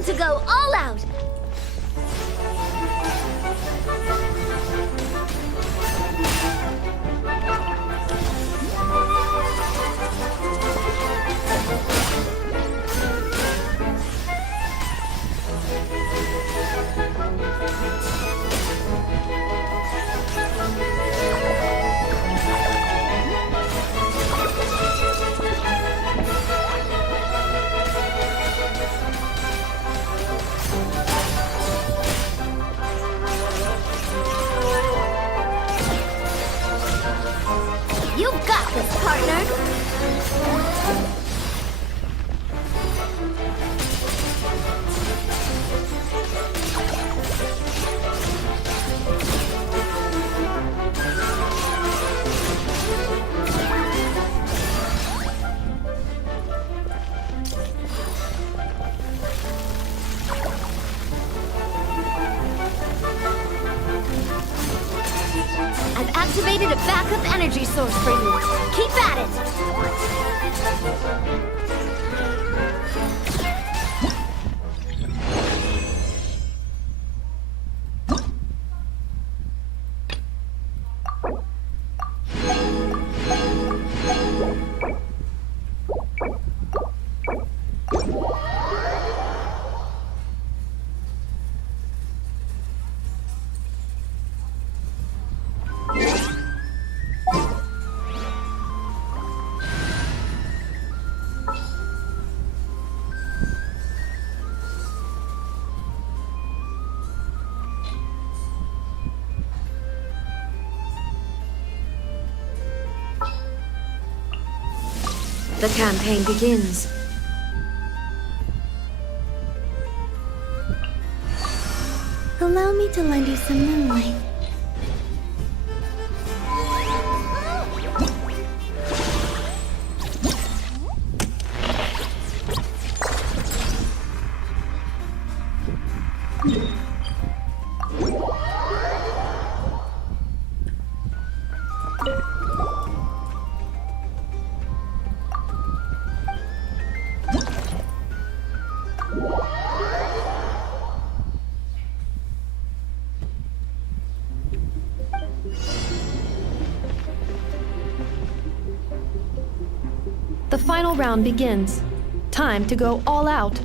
Time to go all out! You've got this, partner! I've activated a backup energy source for you. Keep at it! The campaign begins. Allow me to lend you some moonlight. The final round begins. Time to go all out.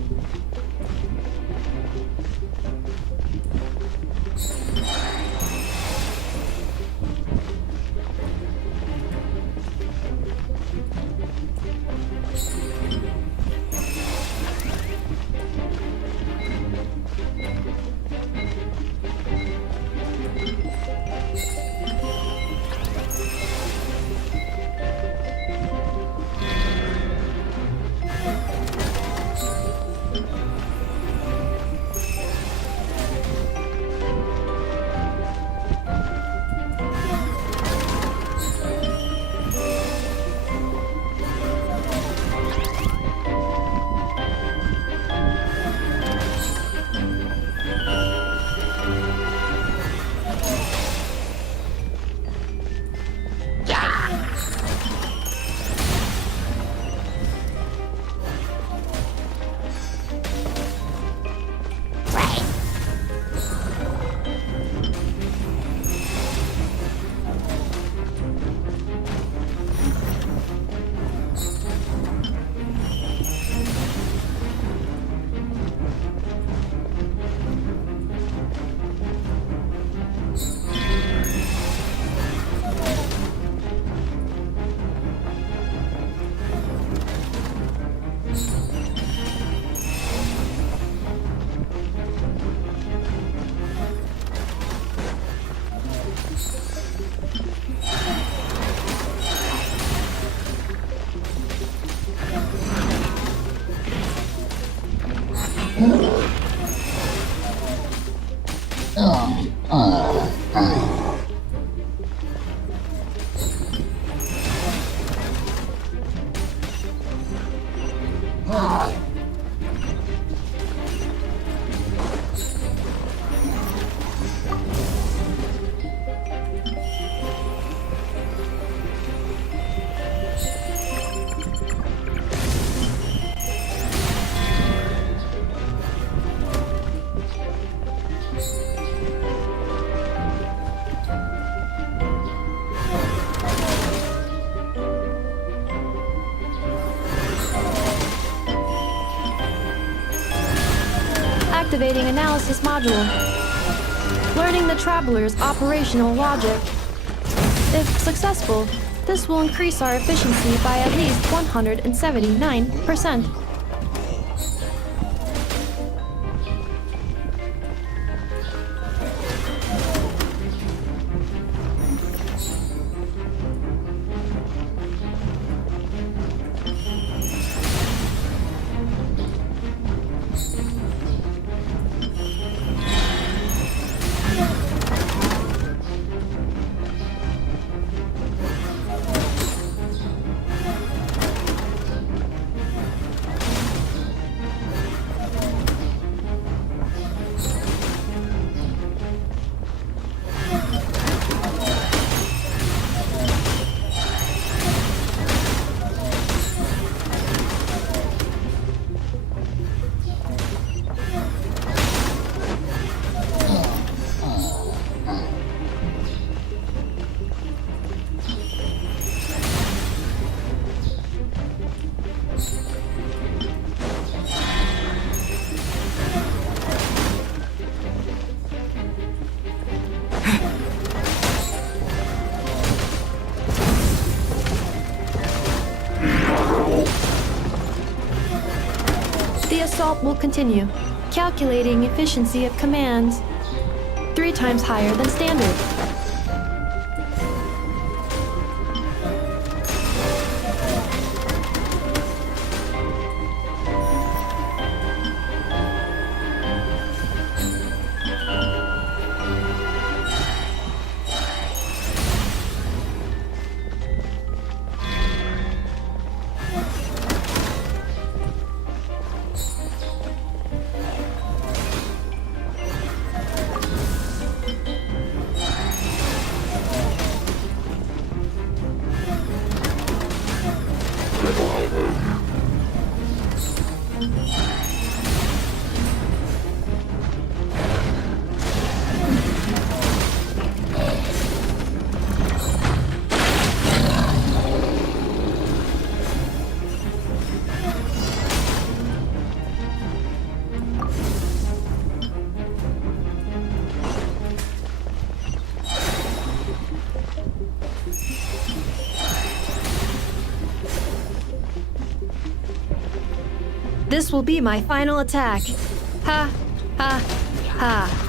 Activating Analysis Module. Learning the Traveler's operational logic. If successful, this will increase our efficiency by at least 179%. The assault will continue. Calculating efficiency of commands. 3 times higher than standard. This will be my final attack. Ha, ha, ha.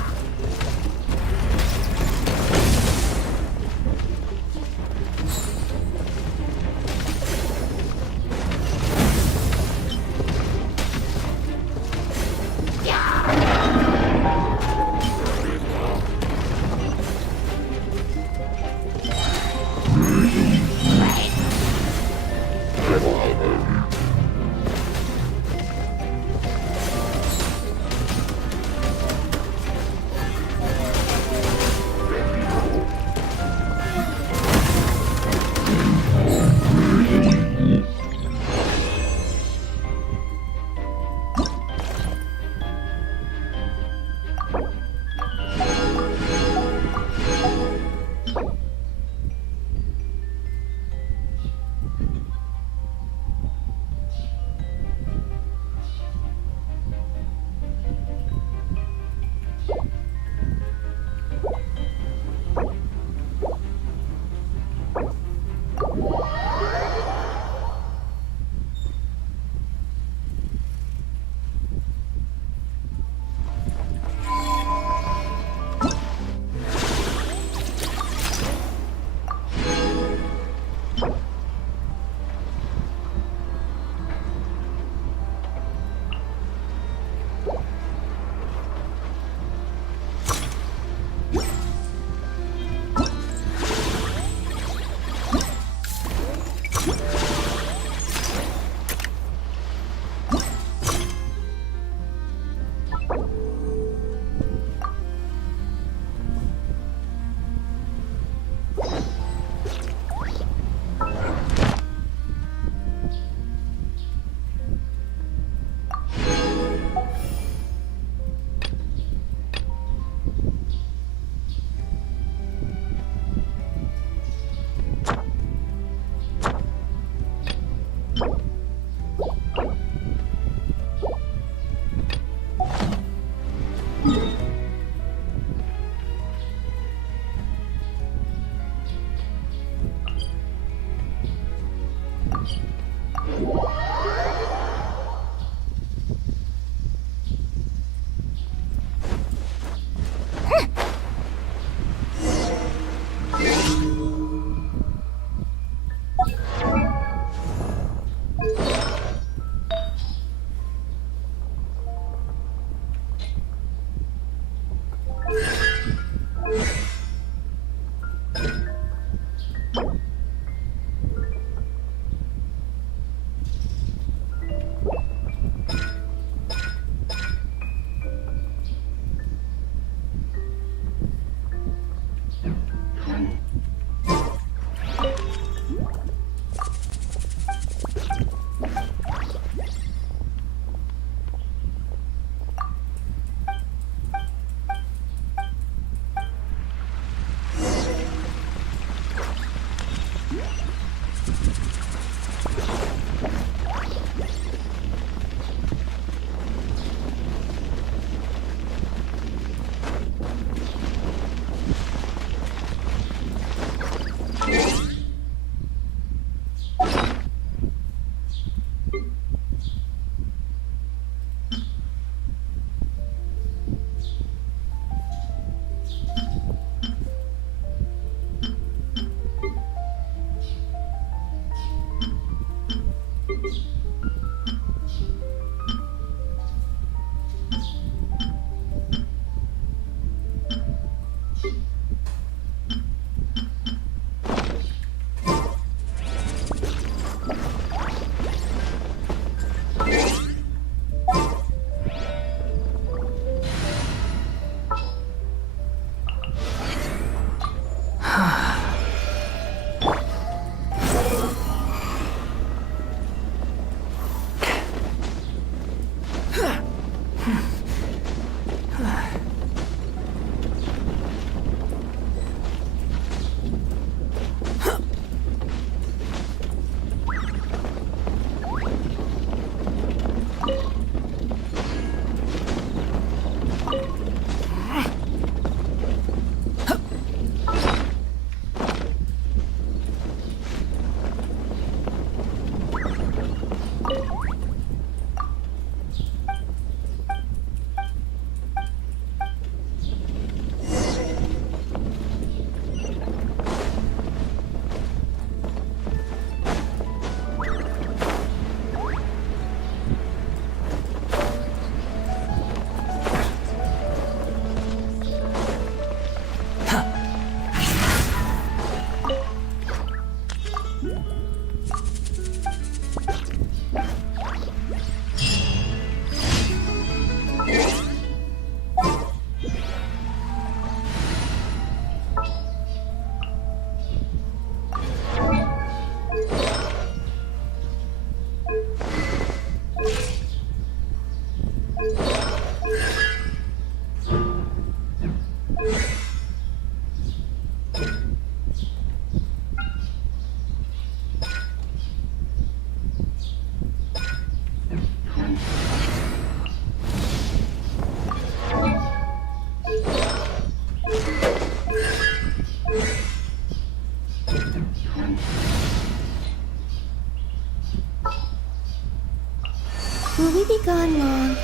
run long.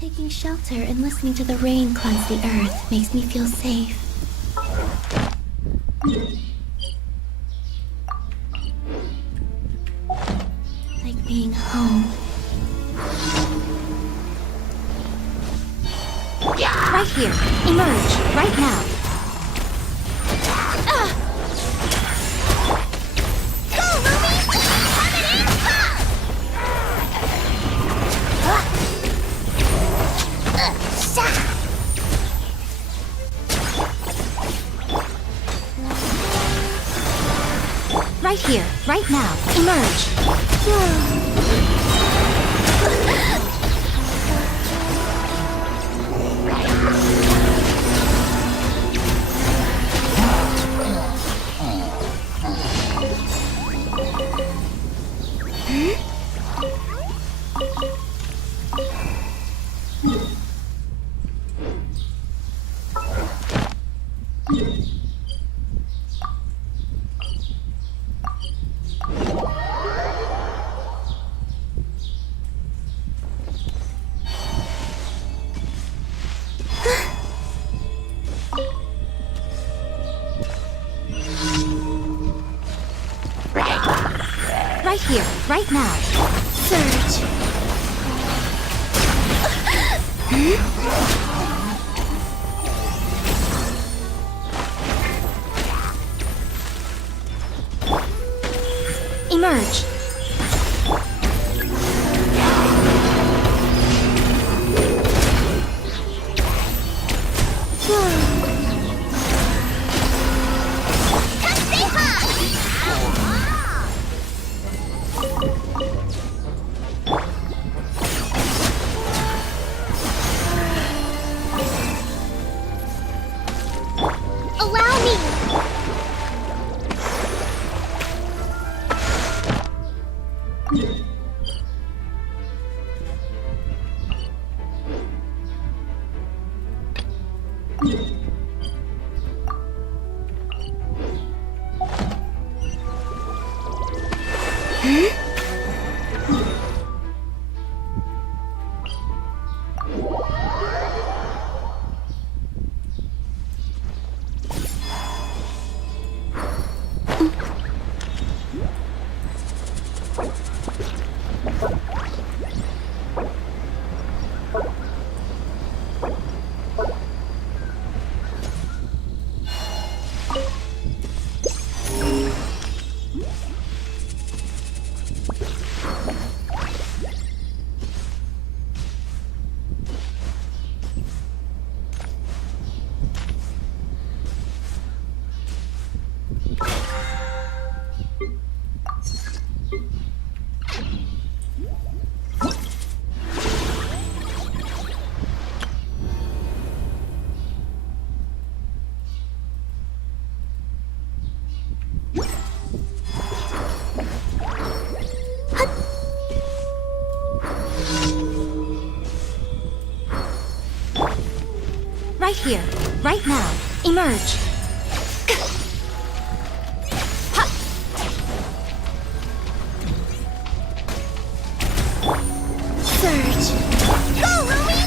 Taking shelter and listening to the rain cleanse the earth makes me feel safe. Like being home. Right here. Emerge. Right now. Go, Ruby! Have it in! Right here, right now. Emerge. Right here, right now. Surge. Emerge. Allow me! Right here, right now. Emerge. Surge. Go, Ruby!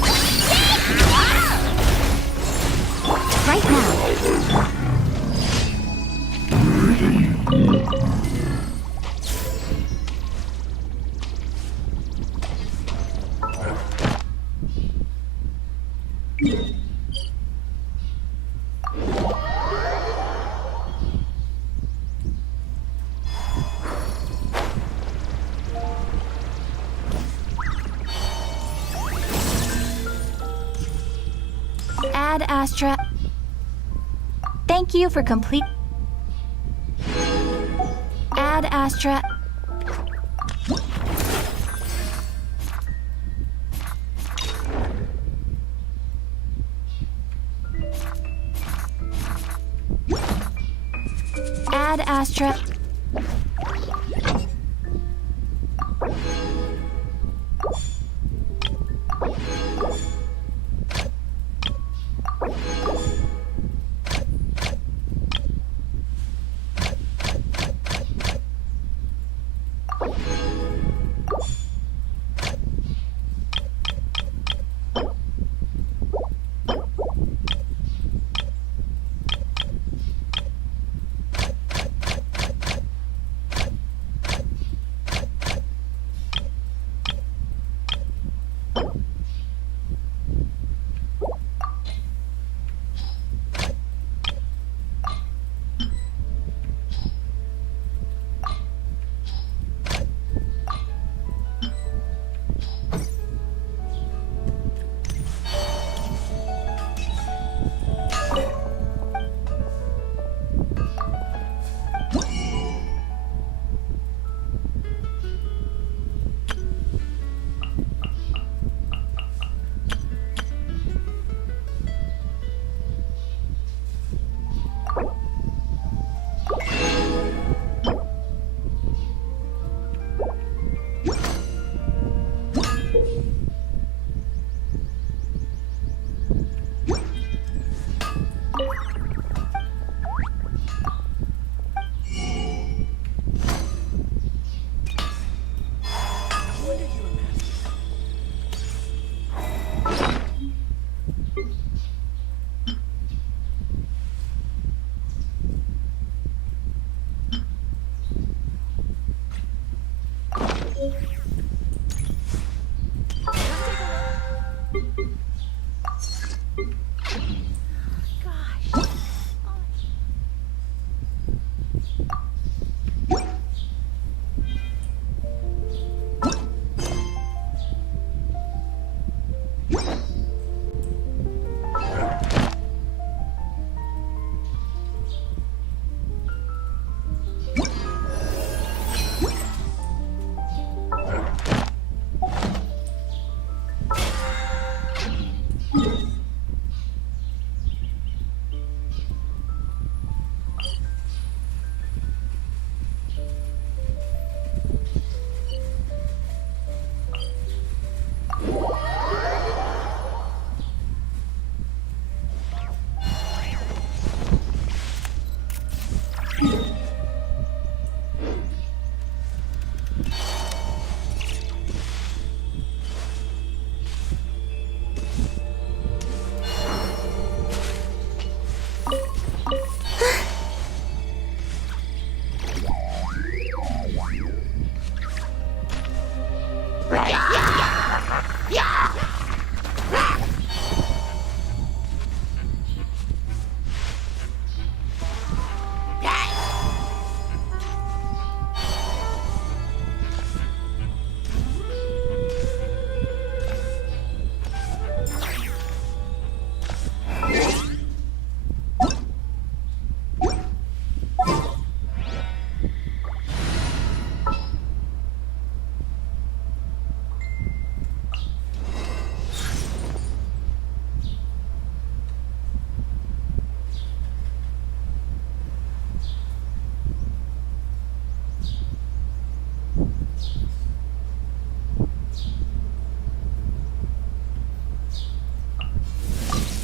Thank you for complete. Ad Astra. Ad Astra.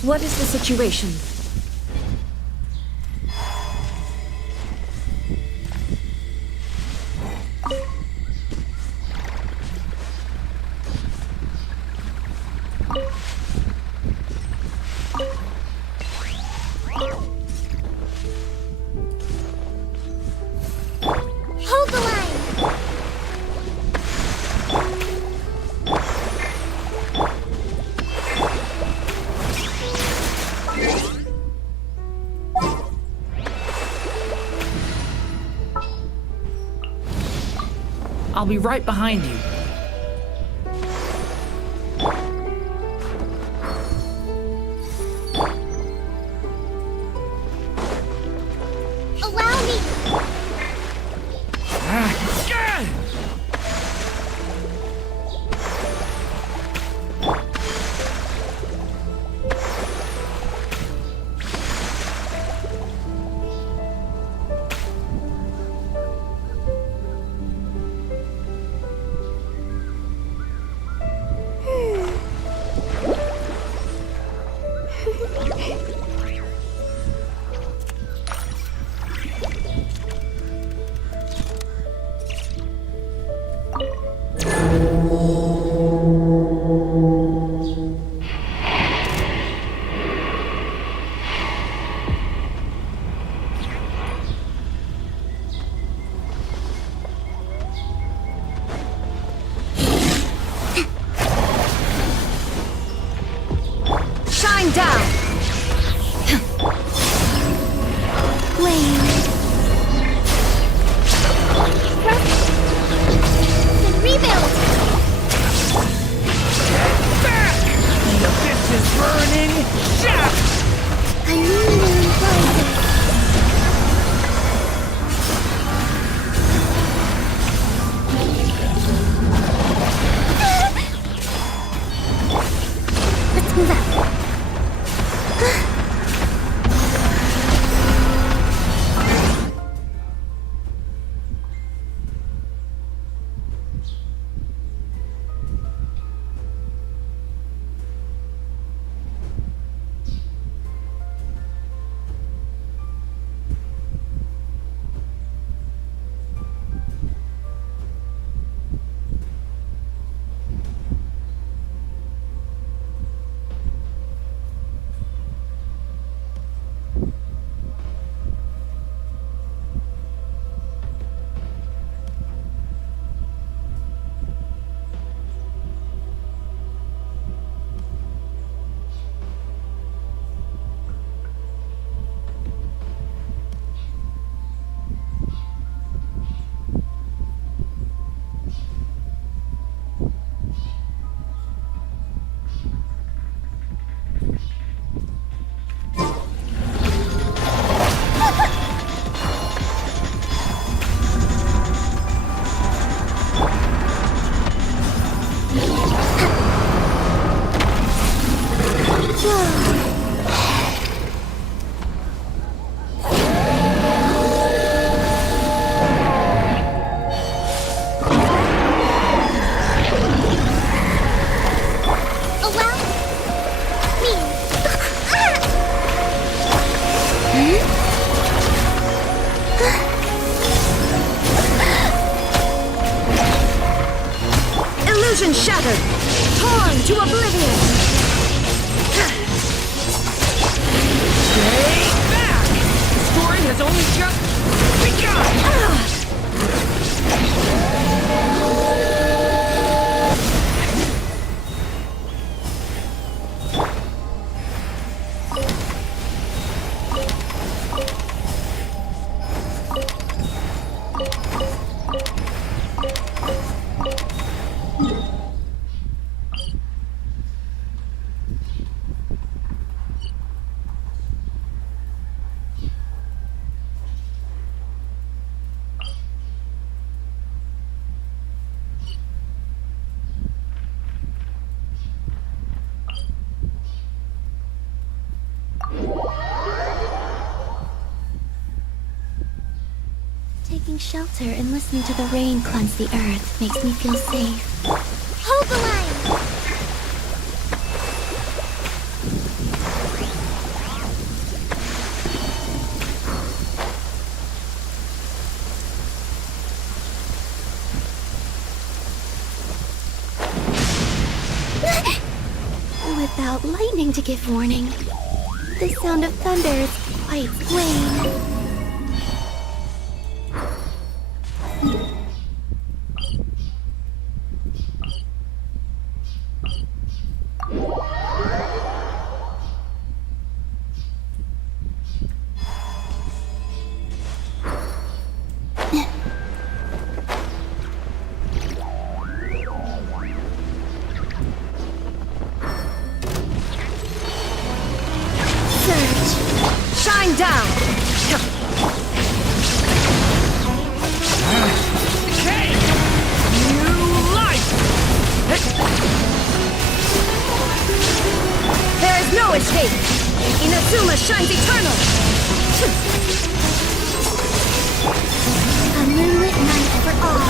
What is the situation? Hold the line! I'll be right behind you. Allow me. Shine down! Flame. Then rebuild. The abyss is burning! Shaft! A new moon rises. Let's move out. Illusion shattered! Torn to oblivion! Stay back! The story has only just begun! Taking shelter and listening to the rain cleanse the earth makes me feel safe. Hold the line. Without lightning to give warning, the sound of thunder is quite plain. Shine down! shines eternal! A moonlit night for all.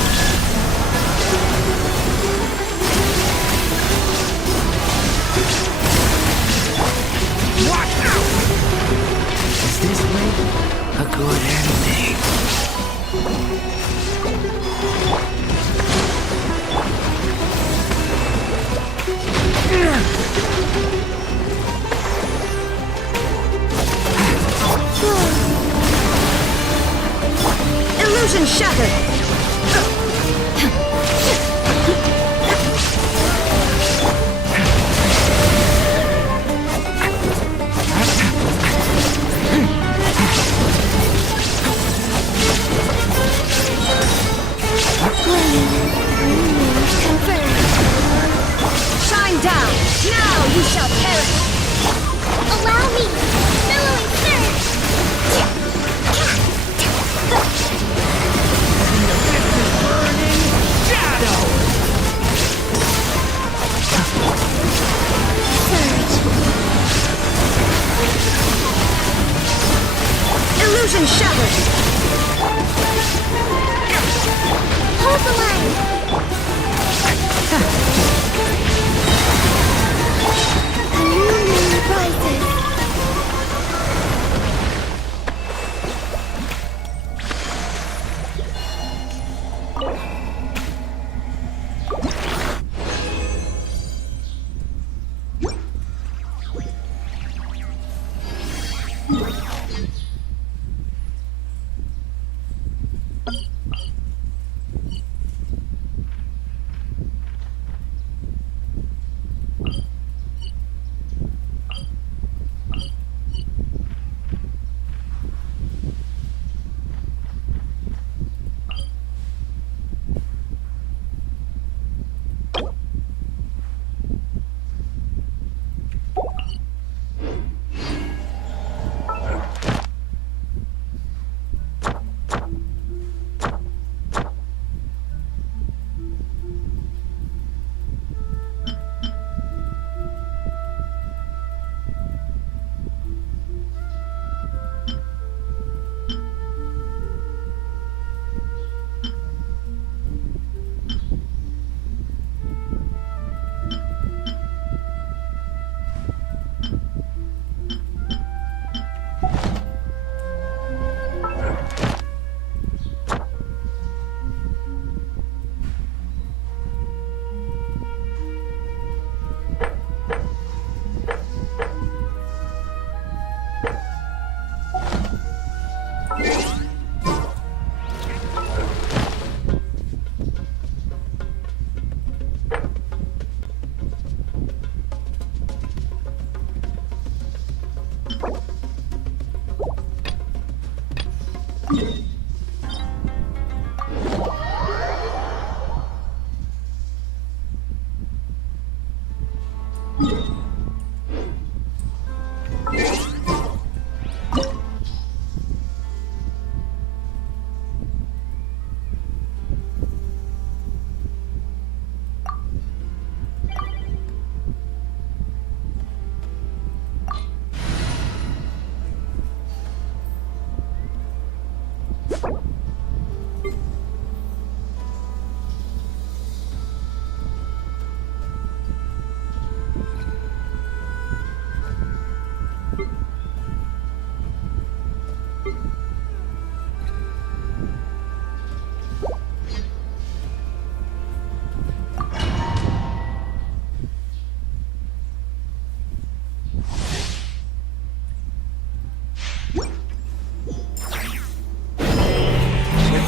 Watch out! Is this way a good ending? Illusion shattered! Shine down! Now you shall perish! Allow me! Billowing surge! Burning shadow! Illusion shattered! Hold the line! A new moon rises.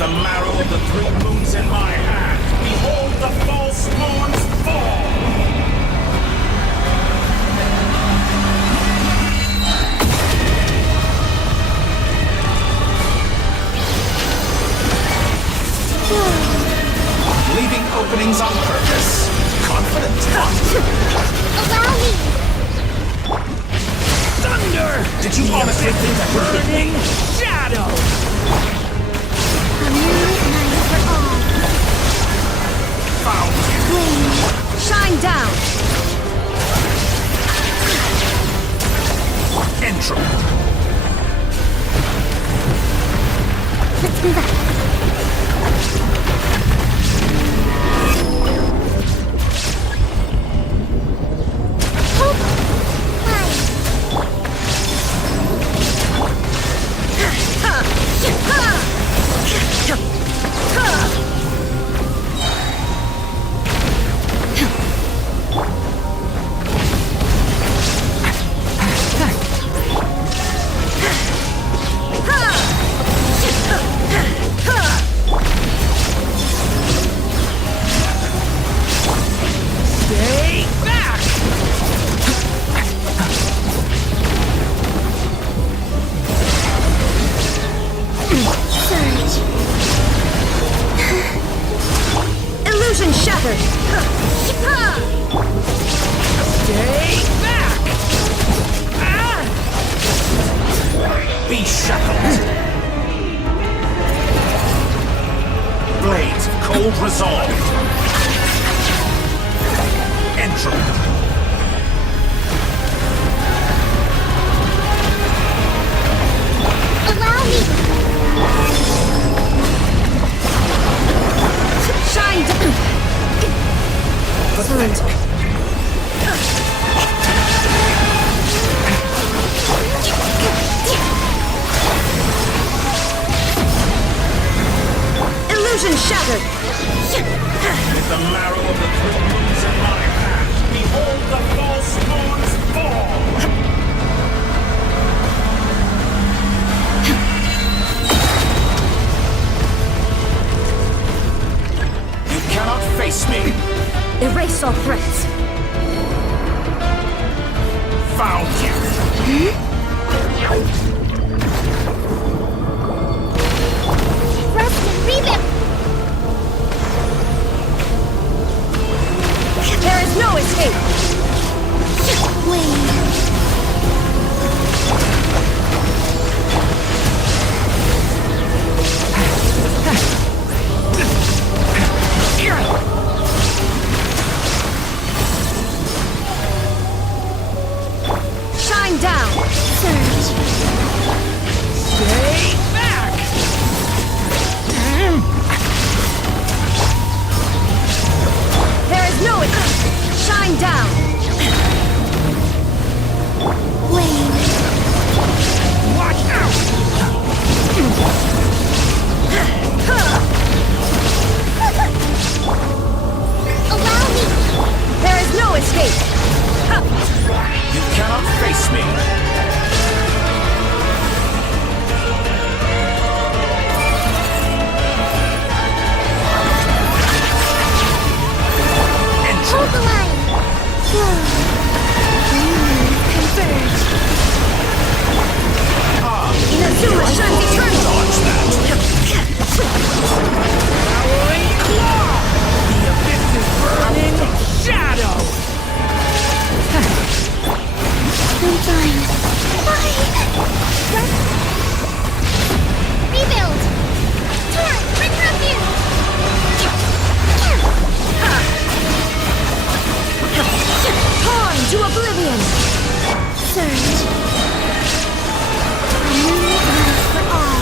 The marrow of the three moons in my hand. Behold the false moon's fall. Leaving openings on purpose. Confident. Allow me! Thunder! Did you honestly think that would be Burning shadow! A moonlit night for all. found? Shine down! Entropy. Stay back! Surge. Illusion shattered! Stay back! Ah! Be shackled. Blades of cold resolve. Entropy. Allow me. Shine down! Pathetic. Illusion shattered! With the marrow of the three moons in my hand, behold the false moons fall! You cannot face me! Erase all threats! Found you! Rest and rebuild. There is no escape! Wane. Shine down! Surge. Stay back! There is no escape! Shine down! Wane. Watch out! Allow me. There is no escape! You cannot face me! Hold the line. Converge. Inazuma shines eternal! Dodge that! Howling claw! The abyss is burning shadow! I'm fine. Rebuild. Torrent, bring refuge. Torn to oblivion! Surge. A new life for all.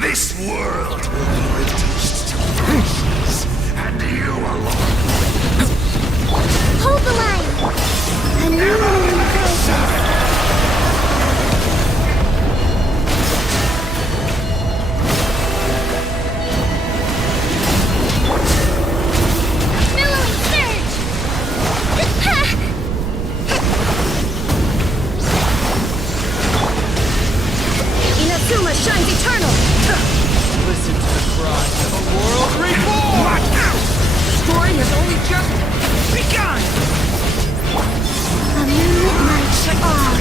This world will be reduced to ashes, and you alone. Hold the line! A new moon rises. Billowing surge! Inazuma shines eternal! Listen to the cries of a world reborn! The story has only just begun! A moonlit night for all.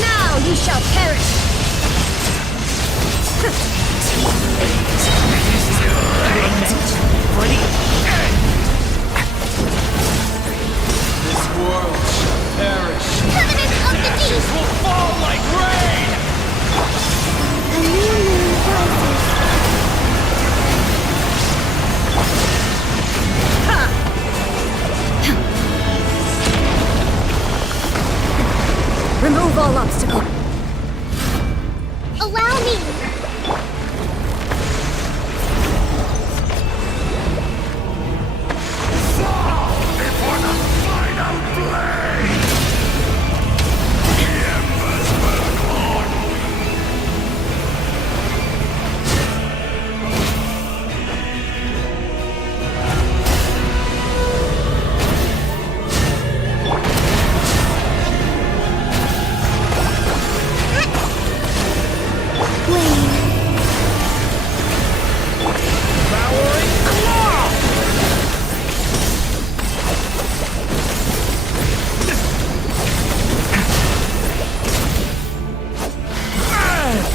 Now you shall perish! This world shall perish. Covenant of the Deep! Ashes will fall like rain! A new moon rises. Remove all obstacles. Allow me! Before the final blade! The embers burn on! Wayne. Devouring claw!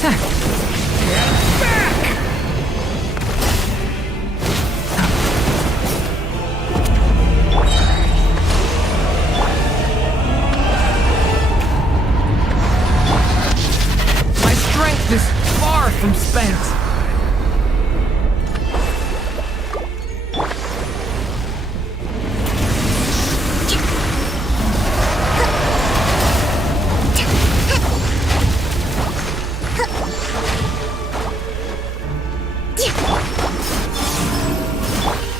Get back! My strength is far from spent.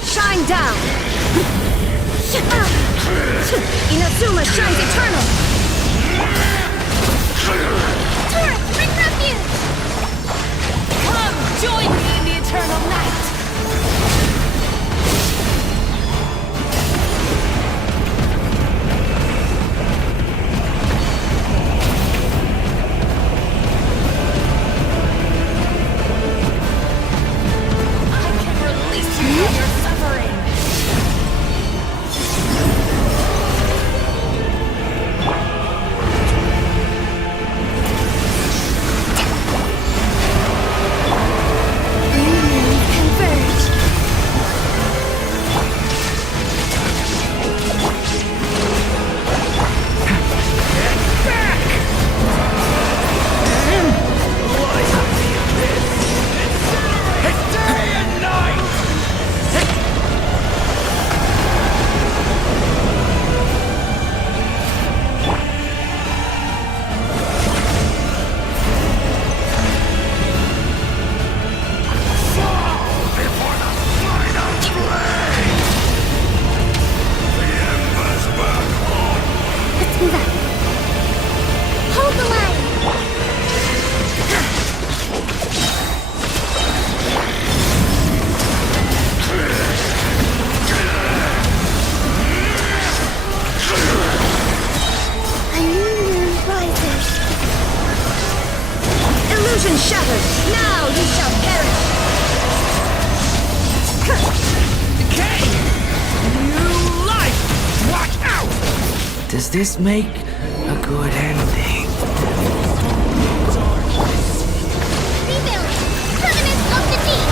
Shine down! Inazuma shines eternal! Torrent, bring refuge! Come, join me in the eternal night! I can release you from your suffering! New moons converge. Day and night! Before the final blade! The embers burn on! Let's move out. Hold the line! A new moon rises. Illusion shattered! Now you shall perish! Decay! You lie! Does this make a good ending? Rebuild! Covenant of the Deep!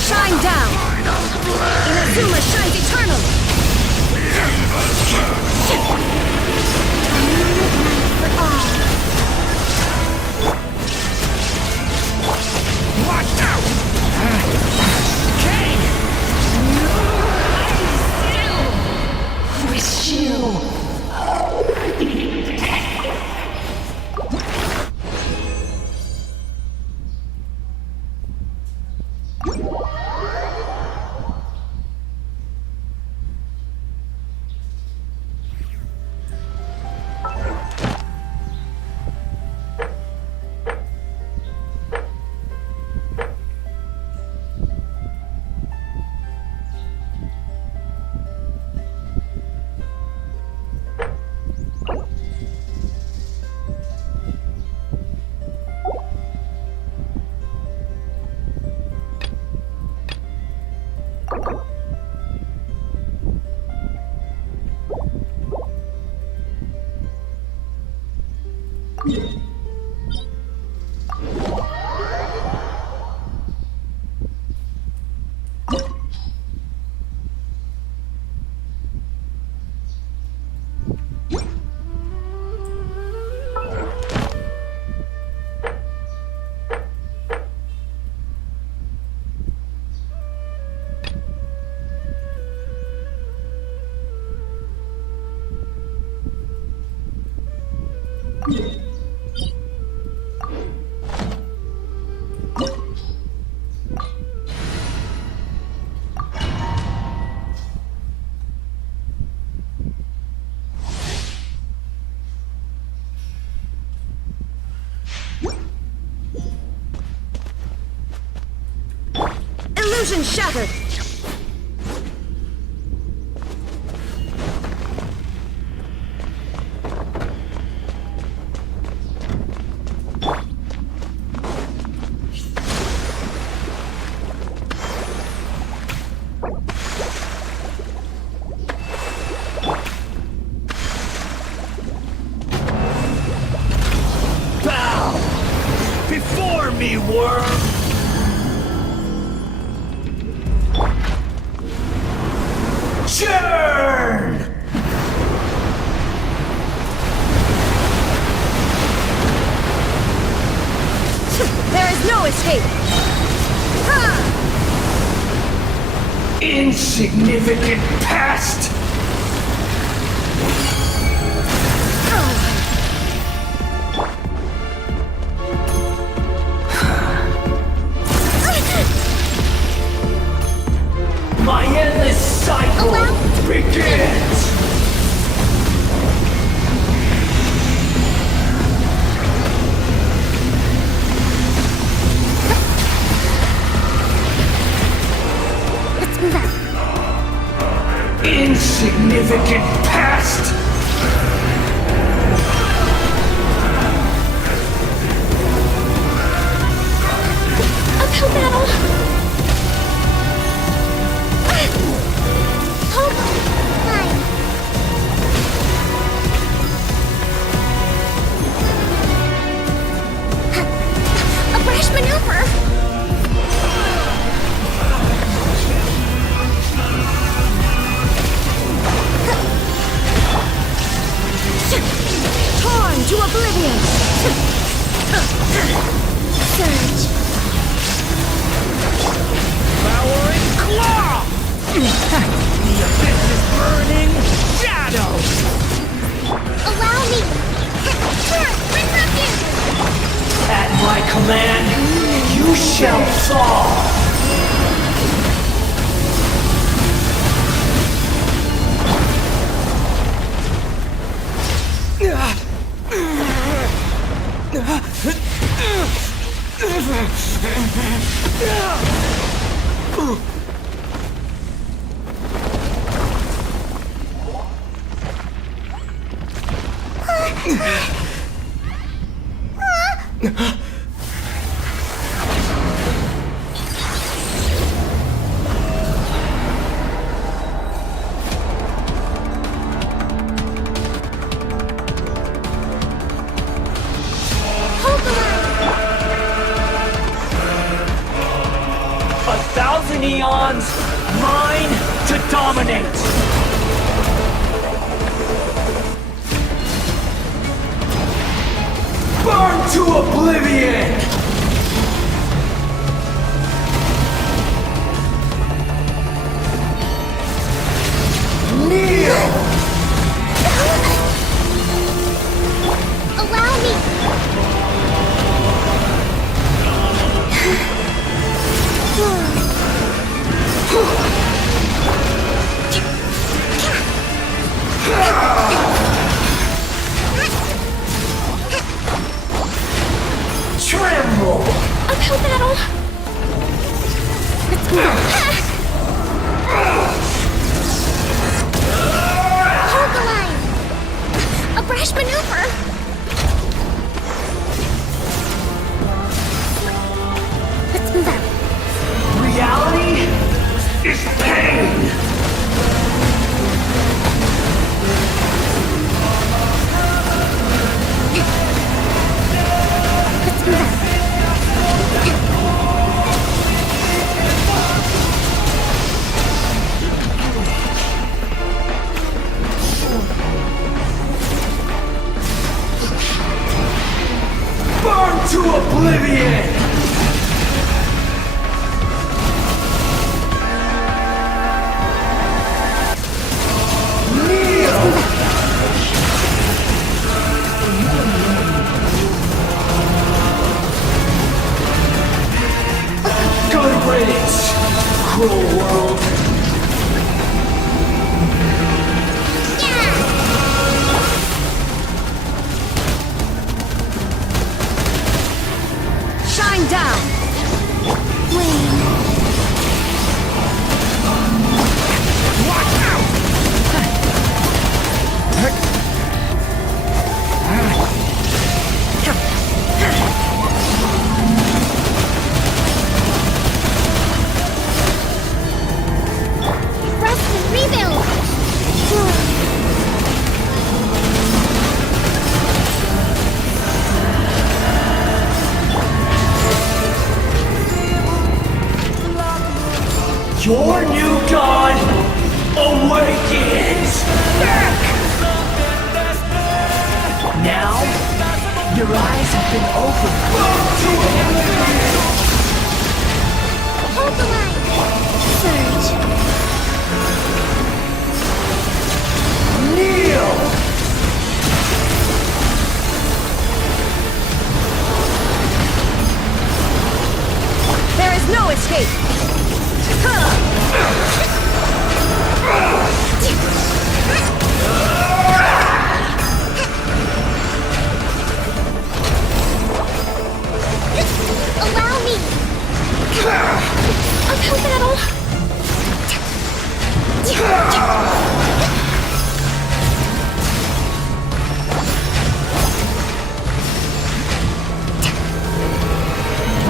Shine down! Inazuma shines eternally! Watch out! Kane! Wish you. Illusion shattered! Bow before me, worm! Churn! There is no escape! Insignificant past! My endless cycle begins! Let's move out. Insignificant past! Uphill battle! Hold on. Fine. A brash maneuver! Torn to oblivion! Surge. Devouring claw! The abyss is burning shadow! Allow me. Turret, bring refuge! At my command, you shall fall! Hold the line. 1,000 eons, mine to dominate! Burn to oblivion! Kneel! Allow me. Tremble! Uphill battle. Let's go. Hold the line. A brash maneuver. Let's move out. Reality is pain! Let's move out. Burn to oblivion! Good riddance, cruel world. Shine down! Wayne. Rest and rebuild. Your new god awakens! Now, your eyes have been opened. Hold the line. Surge. Kneel! There is no escape! Allow me. Uphill battle.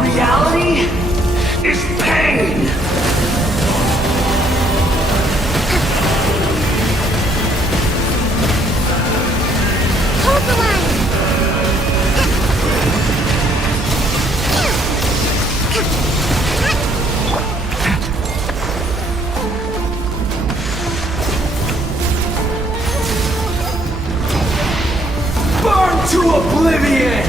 Reality is pain! Hold the line. Burn to oblivion!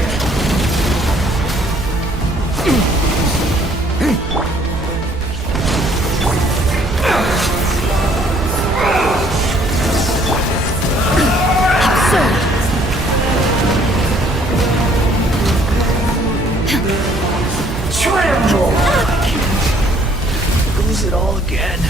Tremble! Lose it all again.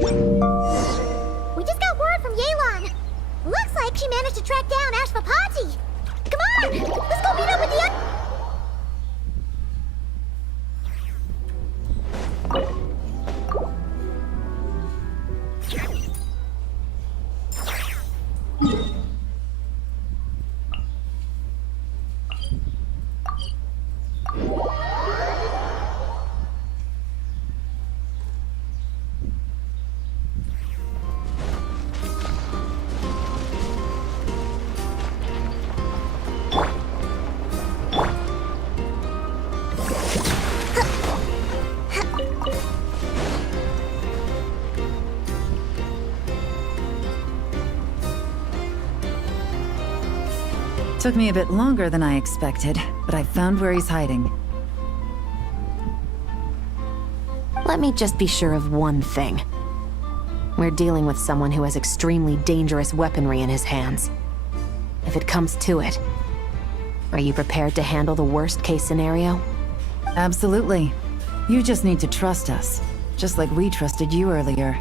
We just got word from Yelan. Looks like she managed to track down Ashvapati. Come on, let's go meet up with the other. Took me a bit longer than I expected, but I found where he's hiding. Let me just be sure of one thing. We're dealing with someone who has extremely dangerous weaponry in his hands. If it comes to it, are you prepared to handle the worst-case scenario? Absolutely. You just need to trust us. just like we trusted you earlier.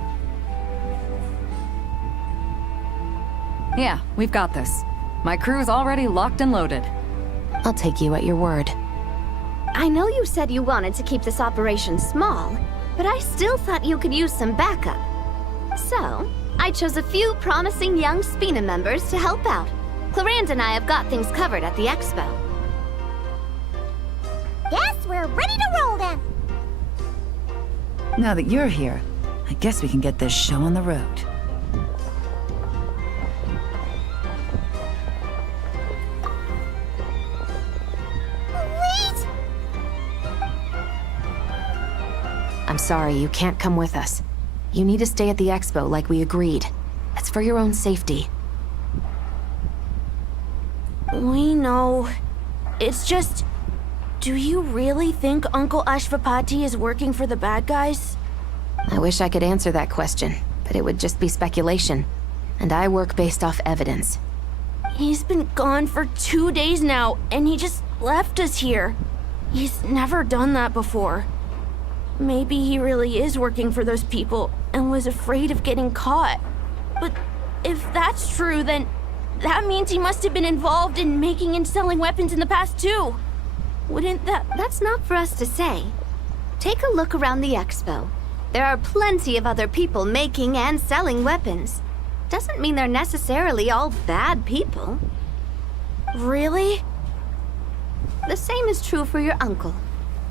Yeah, we've got this. My crew's already locked and loaded. I'll take you at your word. I know you said you wanted to keep this operation small, but I still thought you could use some backup. So, I chose a few promising young Spina members to help out. Clarande and I have got things covered at the expo. Yes, we're ready to roll then. Now that you're here, I guess we can get this show on the road. Wait! I'm sorry, you can't come with us. You need to stay at the expo like we agreed. It's for your own safety. We know. It's just... Do you really think Uncle Ashvapati is working for the bad guys? I wish I could answer that question, but it would just be speculation. And I work based off evidence. He's been gone for 2 days now, and he just left us here. He's never done that before. Maybe he really is working for those people and was afraid of getting caught. But if that's true, then that means he must have been involved in making and selling weapons in the past too. Wouldn't that... That's not for us to say. Take a look around the expo. There are plenty of other people making and selling weapons. Doesn't mean they're necessarily all bad people. Really? The same is true for your uncle.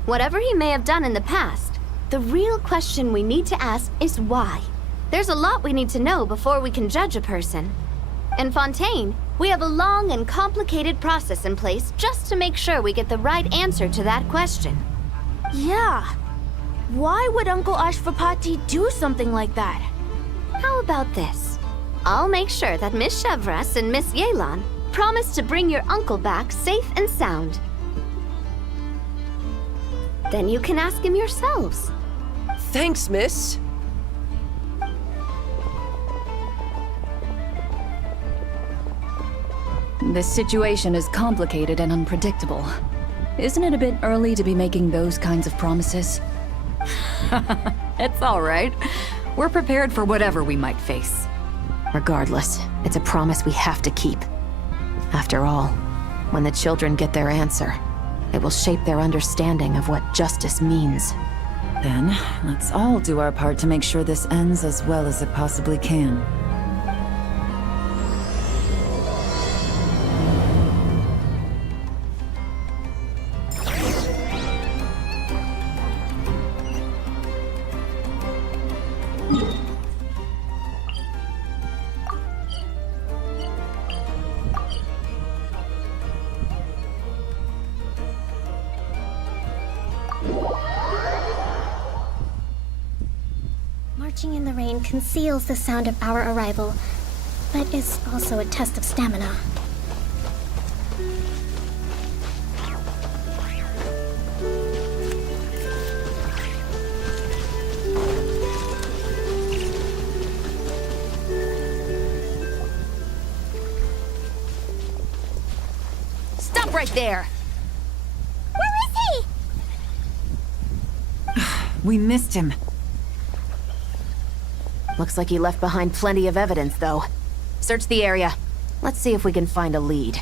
Whatever he may have done in the past, the real question we need to ask is why. There's a lot we need to know before we can judge a person. In Fontaine, we have a long and complicated process in place just to make sure we get the right answer to that question. Yeah. Why would Uncle Ashvapati do something like that? How about this? I'll make sure that Miss Chevras and Miss Yelan promise to bring your uncle back safe and sound. Then you can ask him yourselves. Thanks, miss. This situation is complicated and unpredictable. Isn't it a bit early to be making those kinds of promises? It's all right. We're prepared for whatever we might face. Regardless, it's a promise we have to keep. After all, when the children get their answer, it will shape their understanding of what justice means. Then, let's all do our part to make sure this ends as well as it possibly can. Marching in the rain conceals the sound of our arrival, but is also a test of stamina. Stop right there! Where is he? We missed him. Looks like he left behind plenty of evidence, though. Search the area. Let's see if we can find a lead.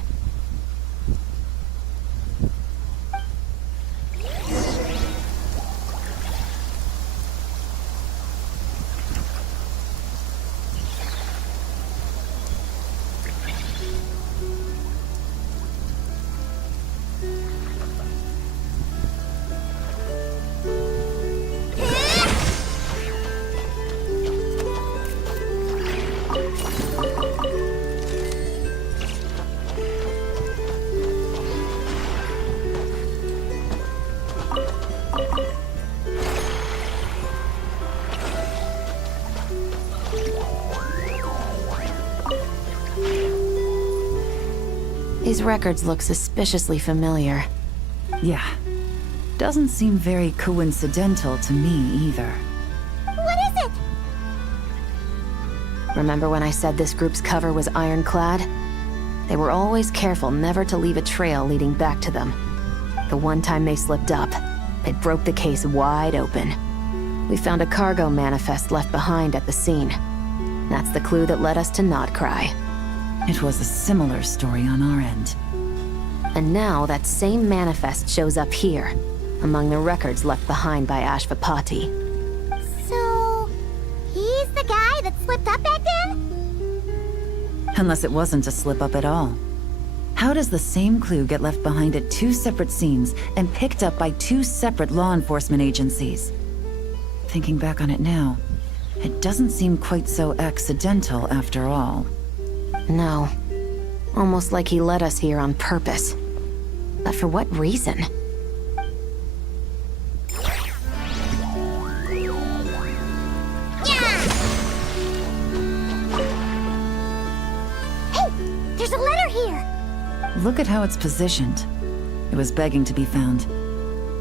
These records look suspiciously familiar. Yeah. Doesn't seem very coincidental to me either. What is it? Remember when I said this group's cover was ironclad? They were always careful never to leave a trail leading back to them. The one time they slipped up, it broke the case wide open. We found a cargo manifest left behind at the scene. That's the clue that led us to Nodcry. It was a similar story on our end. And now that same manifest shows up here, among the records left behind by Ashvapati. So, he's the guy that slipped up back then? Unless it wasn't a slip-up at all. How does the same clue get left behind at 2 separate scenes and picked up by 2 separate law enforcement agencies? Thinking back on it now, it doesn't seem quite so accidental after all. No. Almost like he led us here on purpose. But for what reason? Hey! There's a letter here! Look at how it's positioned. It was begging to be found.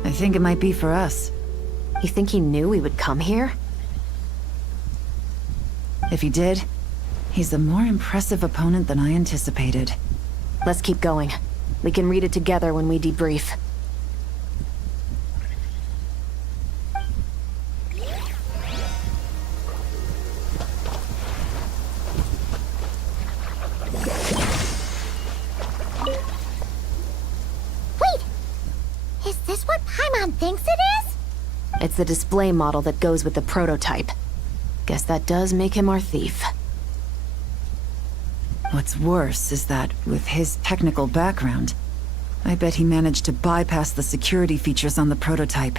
I think it might be for us. You think he knew we would come here? If he did, he's a more impressive opponent than I anticipated. Let's keep going. We can read it together when we debrief. Wait! Is this what Paimon thinks it is? It's the display model that goes with the prototype. Guess that does make him our thief. What's worse is that, with his technical background, I bet he managed to bypass the security features on the prototype.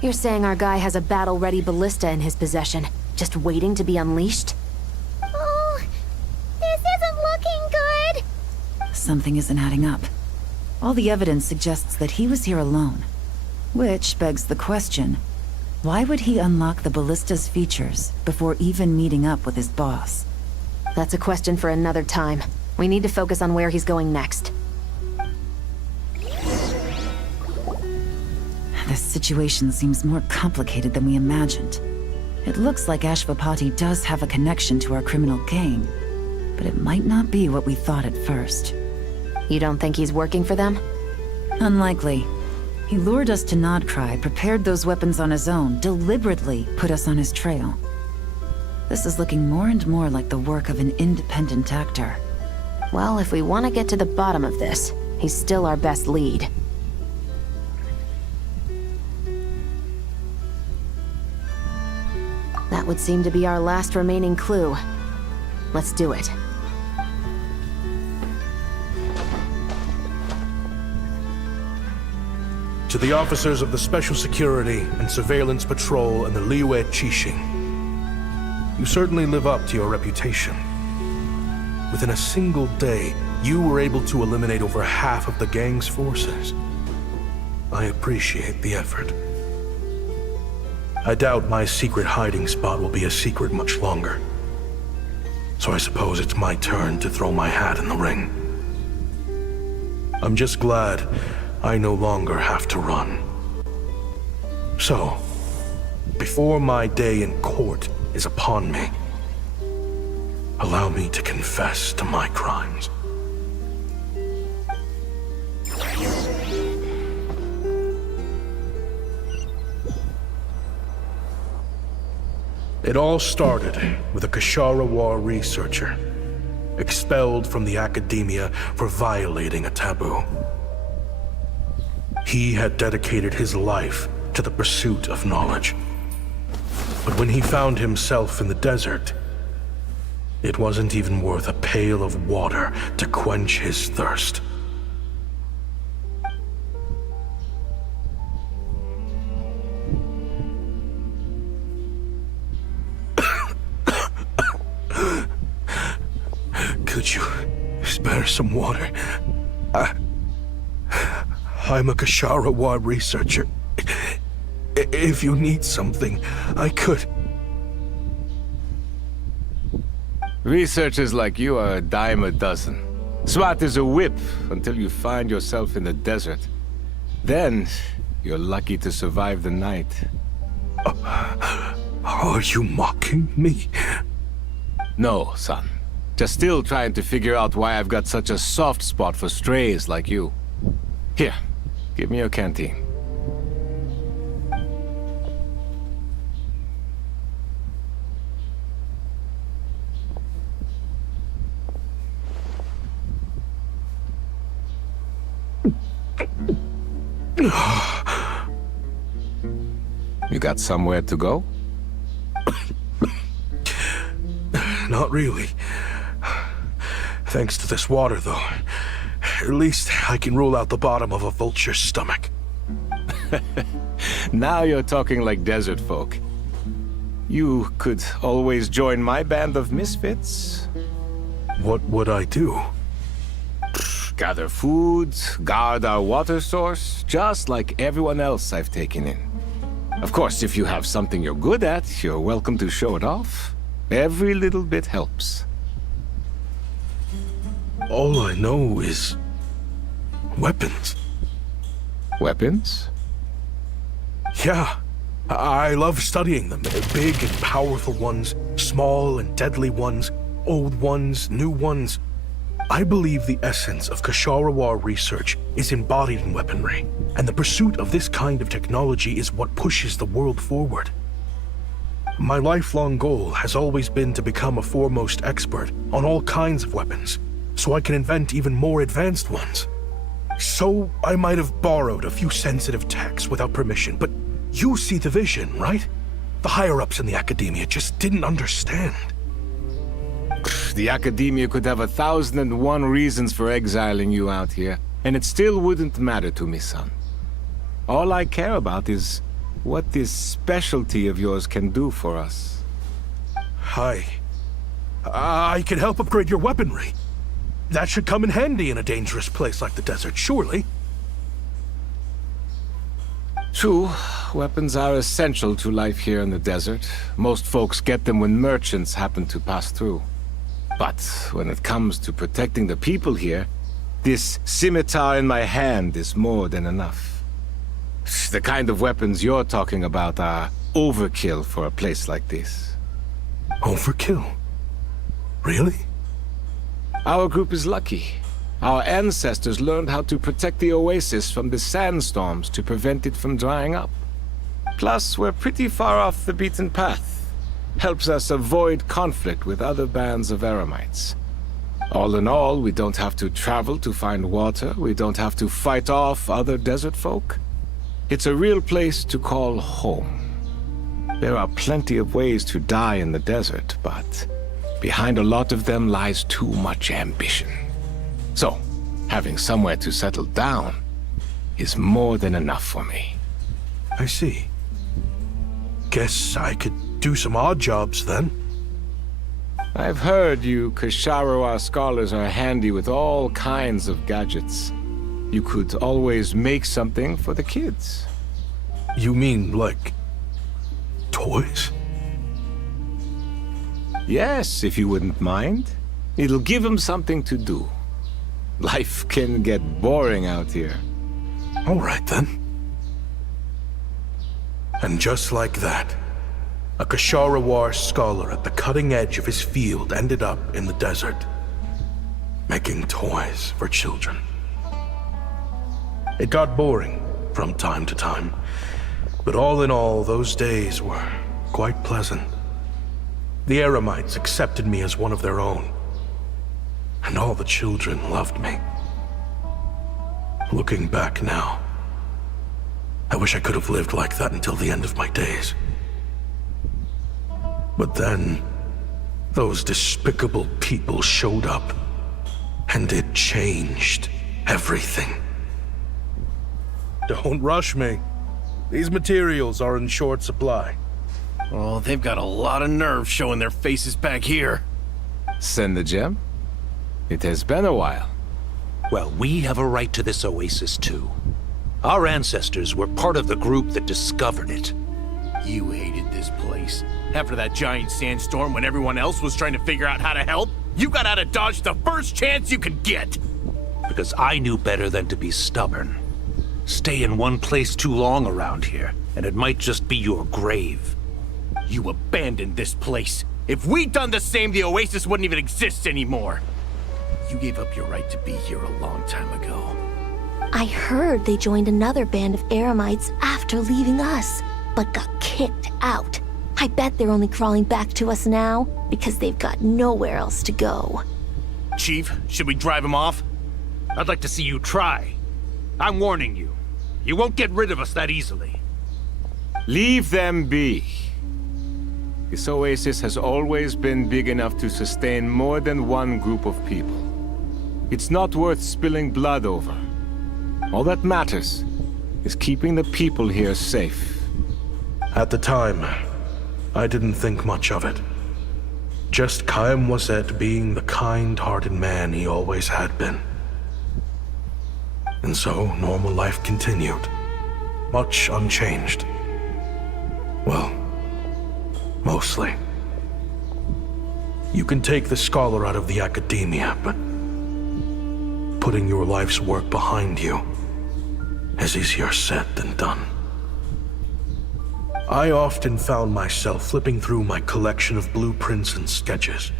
You're saying our guy has a battle-ready ballista in his possession, just waiting to be unleashed? Oh, this isn't looking good. Something isn't adding up. All the evidence suggests that he was here alone. Which begs the question, why would he unlock the ballista's features before even meeting up with his boss? That's a question for another time. We need to focus on where he's going next. This situation seems more complicated than we imagined. It looks like Ashvapati does have a connection to our criminal gang, but it might not be what we thought at first. You don't think he's working for them? Unlikely. He lured us to Nodcry, prepared those weapons on his own, deliberately put us on his trail. This is looking more and more like the work of an independent actor. Well, if we want to get to the bottom of this, he's still our best lead. That would seem to be our last remaining clue. Let's do it. To the officers of the Special Security and Surveillance Patrol and the Liyue Qixing, you certainly live up to your reputation. Within a single day, you were able to eliminate over half of the gang's forces. I appreciate the effort. I doubt my secret hiding spot will be a secret much longer. So I suppose it's my turn to throw my hat in the ring. I'm just glad I no longer have to run. So, before my day in court is upon me, allow me to confess to my crimes. It all started with a Kashara War researcher, expelled from the academia for violating a taboo. He had dedicated his life to the pursuit of knowledge. But when he found himself in the desert, it wasn't even worth a pail of water to quench his thirst. Could you spare some water? I'm a Kashara War researcher. If you need something, I could. Researchers like you are a dime a dozen. Smart as a whip until you find yourself in the desert. Then, you're lucky to survive the night. Are you mocking me? No, son. Just still trying to figure out why I've got such a soft spot for strays like you. Here, give me your canteen. You got somewhere to go? Not really. Thanks to this water, though. At least I can rule out the bottom of a vulture's stomach. Now you're talking like desert folk. You could always join my band of misfits. What would I do? Gather food, guard our water source, just like everyone else I've taken in. Of course, if you have something you're good at, you're welcome to show it off. Every little bit helps. All I know is weapons. Weapons? Yeah. I love studying them. Big and powerful ones, small and deadly ones, old ones, new ones. I believe the essence of Kshahrewar research is embodied in weaponry, and the pursuit of this kind of technology is what pushes the world forward. My lifelong goal has always been to become a foremost expert on all kinds of weapons, so I can invent even more advanced ones. So I might have borrowed a few sensitive techs without permission, but you see the vision, right? The higher-ups in the academia just didn't understand. The academia could have 1,001 reasons for exiling you out here, and it still wouldn't matter to me, son. All I care about is what this specialty of yours can do for us. I can help upgrade your weaponry. That should come in handy in a dangerous place like the desert, surely. True, weapons are essential to life here in the desert. Most folks get them when merchants happen to pass through. But when it comes to protecting the people here, this scimitar in my hand is more than enough. The kind of weapons you're talking about are overkill for a place like this. Overkill? Really? Our group is lucky. Our ancestors learned how to protect the oasis from the sandstorms to prevent it from drying up. Plus, we're pretty far off the beaten path. Helps us avoid conflict with other bands of Eremites. All in all, we don't have to travel to find water, we don't have to fight off other desert folk. It's a real place to call home. There are plenty of ways to die in the desert, but behind a lot of them lies too much ambition. So, having somewhere to settle down is more than enough for me. I see. Guess I could do some odd jobs then. I've heard you Kshahrewar scholars are handy with all kinds of gadgets. You could always make something for the kids. You mean, like, toys? Yes, if you wouldn't mind. It'll give them something to do. Life can get boring out here. All right, then. And just like that, a Kshahrewar scholar at the cutting edge of his field ended up in the desert, making toys for children. It got boring from time to time, but all in all, those days were quite pleasant. The Eremites accepted me as one of their own, and all the children loved me. Looking back now, I wish I could have lived like that until the end of my days. But then, those despicable people showed up, and it changed everything. Don't rush me. These materials are in short supply. Oh, they've got a lot of nerve showing their faces back here. Send the gem? It has been a while. Well, we have a right to this oasis too. Our ancestors were part of the group that discovered it. You hated this place. After that giant sandstorm when everyone else was trying to figure out how to help, you got out of Dodge the first chance you could get. Because I knew better than to be stubborn. Stay in one place too long around here, and it might just be your grave. You abandoned this place. If we'd done the same, the Oasis wouldn't even exist anymore. You gave up your right to be here a long time ago. I heard they joined another band of Eremites after leaving us, but got kicked out. I bet they're only crawling back to us now because they've got nowhere else to go. Chief, should we drive him off? I'd like to see you try. I'm warning you. You won't get rid of us that easily. Leave them be. This oasis has always been big enough to sustain more than one group of people. It's not worth spilling blood over. All that matters is keeping the people here safe. At the time, I didn't think much of it. Just Chaim Wazet being the kind-hearted man he always had been. And so, normal life continued. Much unchanged. Well, mostly. You can take the scholar out of the academia, but putting your life's work behind you is easier said than done. I often found myself flipping through my collection of blueprints and sketches.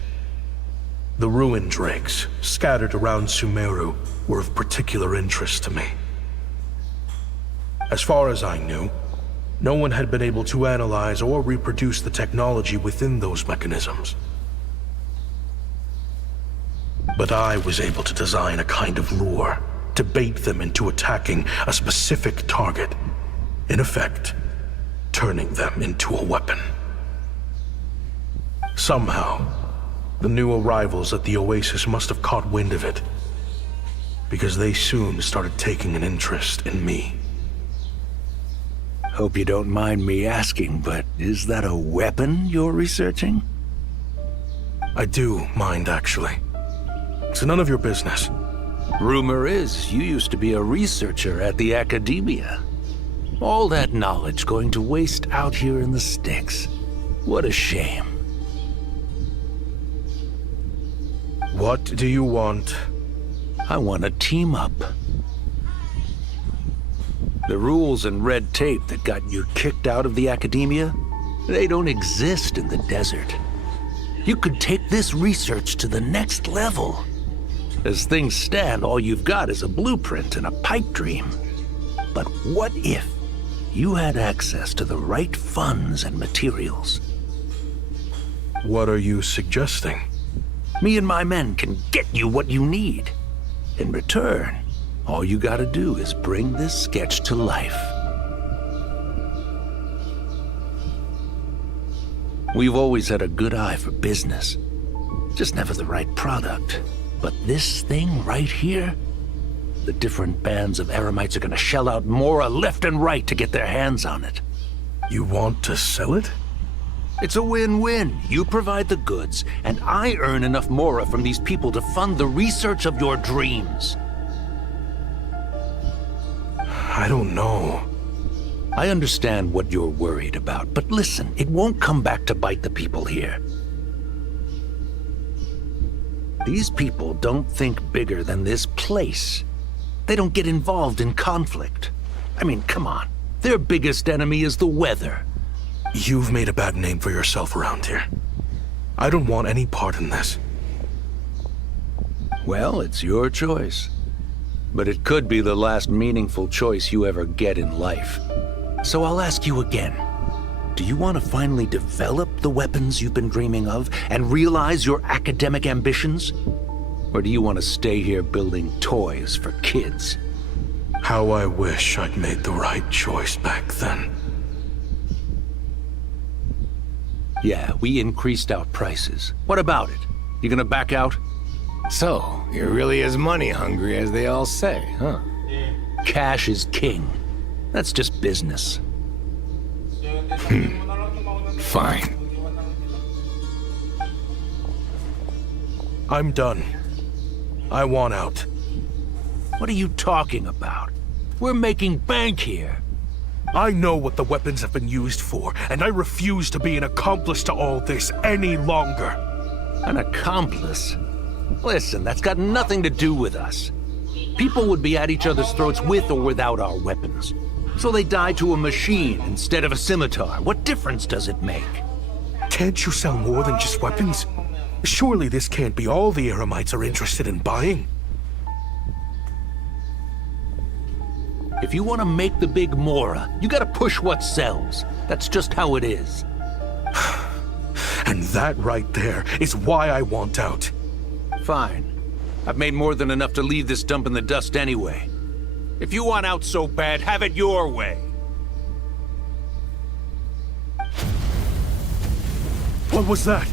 The ruin drakes scattered around Sumeru were of particular interest to me. As far as I knew, no one had been able to analyze or reproduce the technology within those mechanisms. But I was able to design a kind of lure to bait them into attacking a specific target. In effect, turning them into a weapon. Somehow, the new arrivals at the Oasis must have caught wind of it, because they soon started taking an interest in me. Hope you don't mind me asking, but is that a weapon you're researching? I do mind, actually. It's none of your business. Rumor is you used to be a researcher at the Academia. All that knowledge going to waste out here in the sticks. What a shame. What do you want? I want to team up. The rules and red tape that got you kicked out of the Academia, they don't exist in the desert. You could take this research to the next level. As things stand, all you've got is a blueprint and a pipe dream. But what if you had access to the right funds and materials? What are you suggesting? Me and my men can get you what you need. In return, all you gotta do is bring this sketch to life. We've always had a good eye for business. Just never the right product. But this thing right here, the different bands of Eremites are gonna shell out Mora left and right to get their hands on it. You want to sell it? It's a win-win. You provide the goods, and I earn enough Mora from these people to fund the research of your dreams. I don't know. I understand what you're worried about, but listen, it won't come back to bite the people here. These people don't think bigger than this place. They don't get involved in conflict. I mean, come on. Their biggest enemy is the weather. You've made a bad name for yourself around here. I don't want any part in this. Well, it's your choice. But it could be the last meaningful choice you ever get in life. So I'll ask you again. Do you want to finally develop the weapons you've been dreaming of and realize your academic ambitions? Or do you want to stay here building toys for kids? How I wish I'd made the right choice back then. Yeah, we increased our prices. What about it? You gonna back out? So, you're really as money hungry as they all say, huh? Cash is king. That's just business. Fine. I'm done. I want out. What are you talking about? We're making bank here. I know what the weapons have been used for, and I refuse to be an accomplice to all this any longer. An accomplice? Listen, that's got nothing to do with us. People would be at each other's throats with or without our weapons. So they die to a machine instead of a scimitar. What difference does it make? Can't you sell more than just weapons? Surely this can't be all the Eremites are interested in buying. If you want to make the big Mora, you gotta push what sells. That's just how it is. And that right there is why I want out. Fine. I've made more than enough to leave this dump in the dust anyway. If you want out so bad, have it your way. What was that?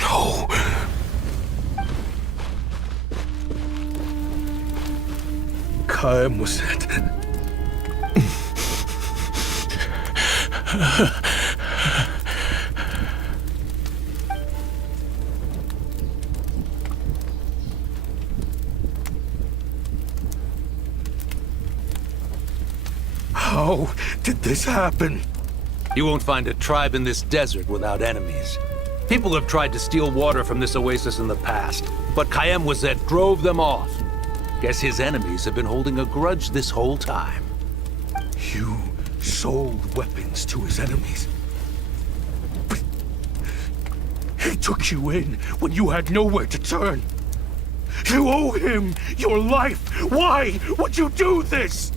No. Caem was it? How did this happen? You won't find a tribe in this desert without enemies. People have tried to steal water from this oasis in the past, but Caem Wazet drove them off. Guess his enemies have been holding a grudge this whole time. You sold weapons to his enemies. But he took you in when you had nowhere to turn. You owe him your life. Why would you do this?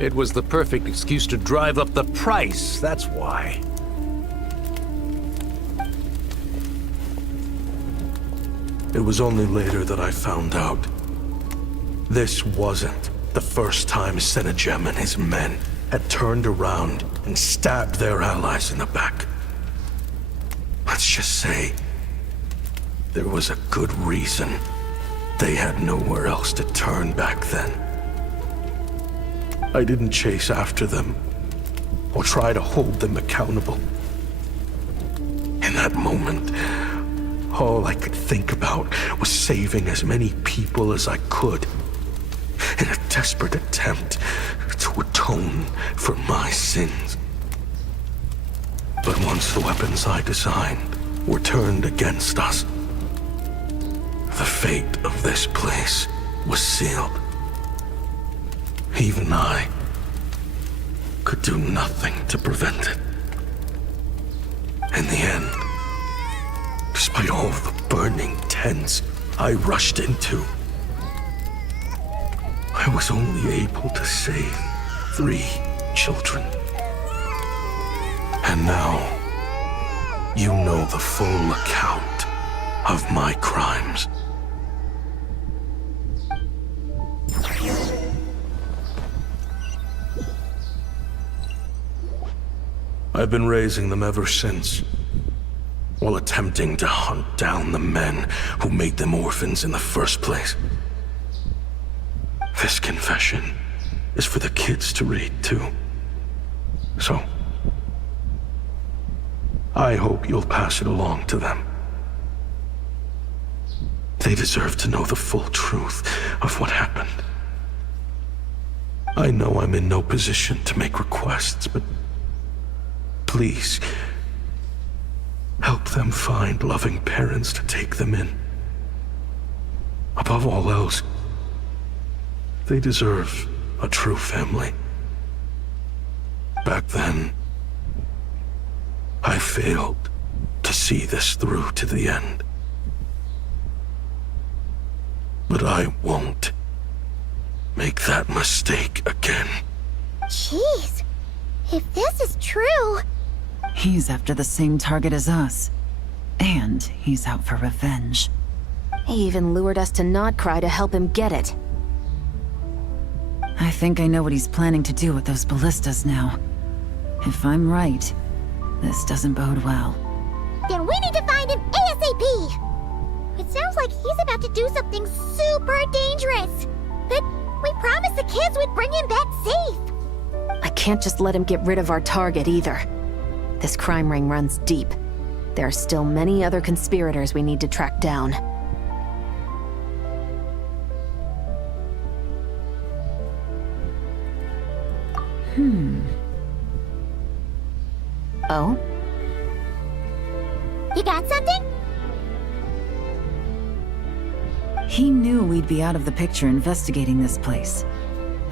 It was the perfect excuse to drive up the price, that's why. It was only later that I found out. This wasn't the first time Senegem and his men had turned around and stabbed their allies in the back. Let's just say, there was a good reason they had nowhere else to turn back then. I didn't chase after them or try to hold them accountable. In that moment, all I could think about was saving as many people as I could in a desperate attempt to atone for my sins. But once the weapons I designed were turned against us, the fate of this place was sealed. Even I could do nothing to prevent it. In the end, despite all the burning tents I rushed into, I was only able to save 3 children. And now, you know the full account of my crimes. I've been raising them ever since, while attempting to hunt down the men who made them orphans in the first place. This confession is for the kids to read, too. So, I hope you'll pass it along to them. They deserve to know the full truth of what happened. I know I'm in no position to make requests, but please, help them find loving parents to take them in. Above all else, they deserve a true family. Back then, I failed to see this through to the end. But I won't make that mistake again. Jeez, if this is true... He's after the same target as us. And he's out for revenge. He even lured us to Notcry to help him get it. I think I know what he's planning to do with those ballistas now. If I'm right, this doesn't bode well. Then we need to find him ASAP! It sounds like he's about to do something super dangerous. But we promised the kids we'd bring him back safe. I can't just let him get rid of our target either. This crime ring runs deep. There are still many other conspirators we need to track down. Oh? You got something? He knew we'd be out of the picture investigating this place.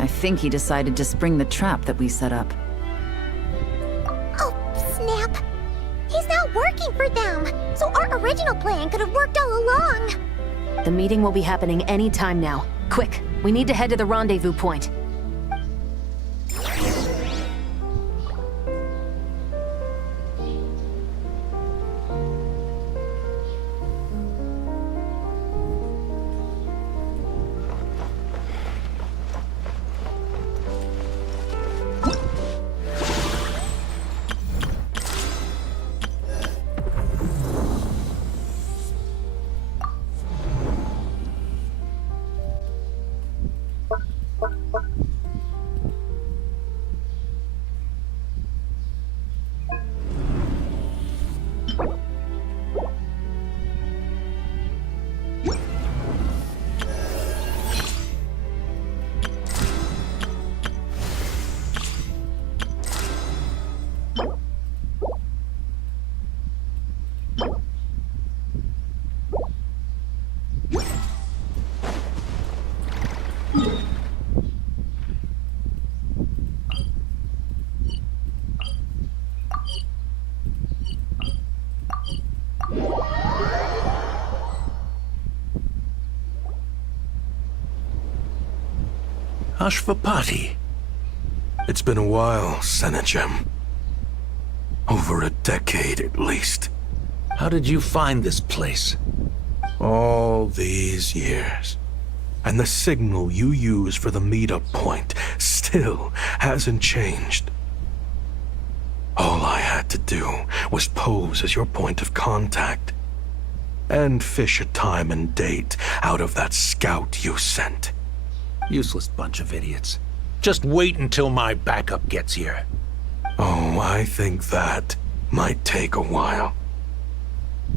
I think he decided to spring the trap that we set up. Oh, snap. He's not working for them, so our original plan could have worked all along. The meeting will be happening any time now. Quick, we need to head to the rendezvous point. Ashvapati. It's been a while, Senegem. Over a decade, at least. How did you find this place? All these years. And the signal you use for the meetup point still hasn't changed. All I had to do was pose as your point of contact. And fish a time and date out of that scout you sent. Useless bunch of idiots. Just wait until my backup gets here. Oh, I think that might take a while.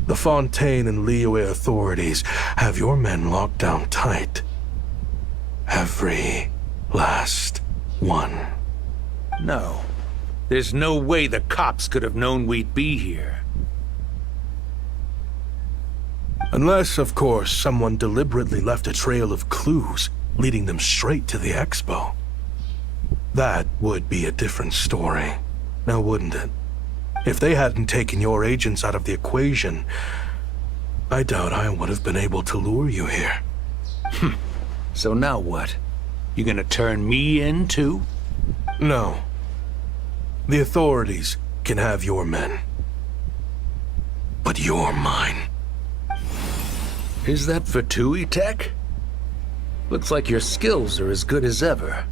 The Fontaine and Liyue authorities have your men locked down tight. Every last one. No. There's no way the cops could have known we'd be here. Unless, of course, someone deliberately left a trail of clues, leading them straight to the expo. That would be a different story, now wouldn't it? If they hadn't taken your agents out of the equation, I doubt I would have been able to lure you here. So now what? You gonna turn me in, too? No. The authorities can have your men. But you're mine. Is that for Tui Tech? Looks like your skills are as good as ever.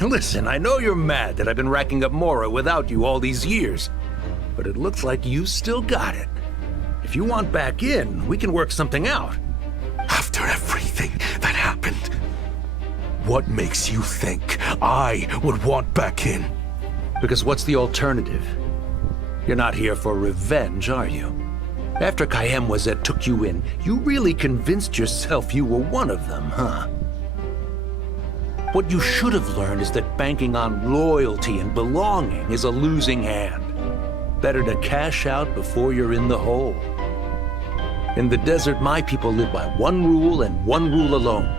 Listen, I know you're mad that I've been racking up Mora without you all these years, but it looks like you still got it. If you want back in, we can work something out. After everything that happened, what makes you think I would want back in? Because what's the alternative? You're not here for revenge, are you? After Kayemwazet took you in, you really convinced yourself you were one of them, huh? What you should have learned is that banking on loyalty and belonging is a losing hand. Better to cash out before you're in the hole. In the desert, my people live by one rule and one rule alone.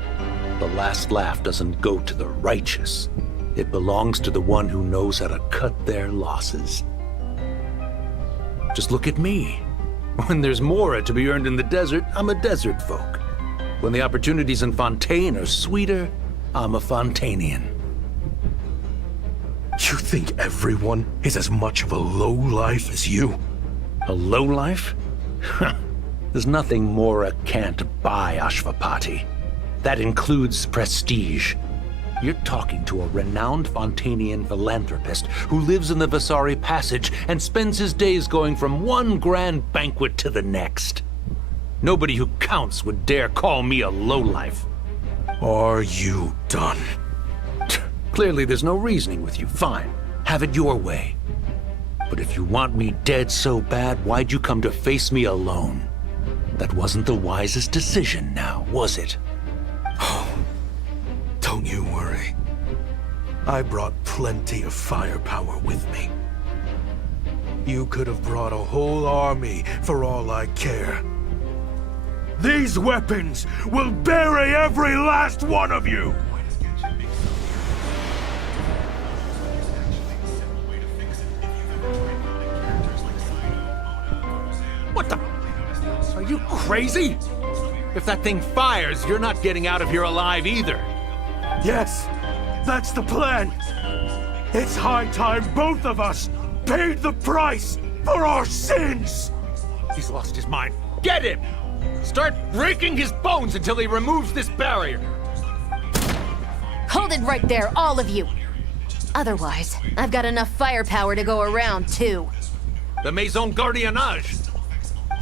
The last laugh doesn't go to the righteous. It belongs to the one who knows how to cut their losses. Just look at me. When there's Mora to be earned in the desert, I'm a desert folk. When the opportunities in Fontaine are sweeter, I'm a Fontanian. You think everyone is as much of a lowlife as you? A lowlife? There's nothing Mora can't buy, Ashvapati. That includes prestige. You're talking to a renowned Fontanian philanthropist who lives in the Vasari Passage and spends his days going from one grand banquet to the next. Nobody who counts would dare call me a lowlife. Are you done? Clearly there's no reasoning with you. Fine. Have it your way. But if you want me dead so bad, why'd you come to face me alone? That wasn't the wisest decision now, was it? Oh, don't you worry. I brought plenty of firepower with me. You could have brought a whole army for all I care. These weapons will bury every last one of you! What the? Are you crazy? If that thing fires, you're not getting out of here alive either. Yes, that's the plan. It's high time both of us paid the price for our sins! He's lost his mind. Get him! Start breaking his bones until he removes this barrier. Hold it right there, all of you. Otherwise, I've got enough firepower to go around, too. The Maison Gardiennage.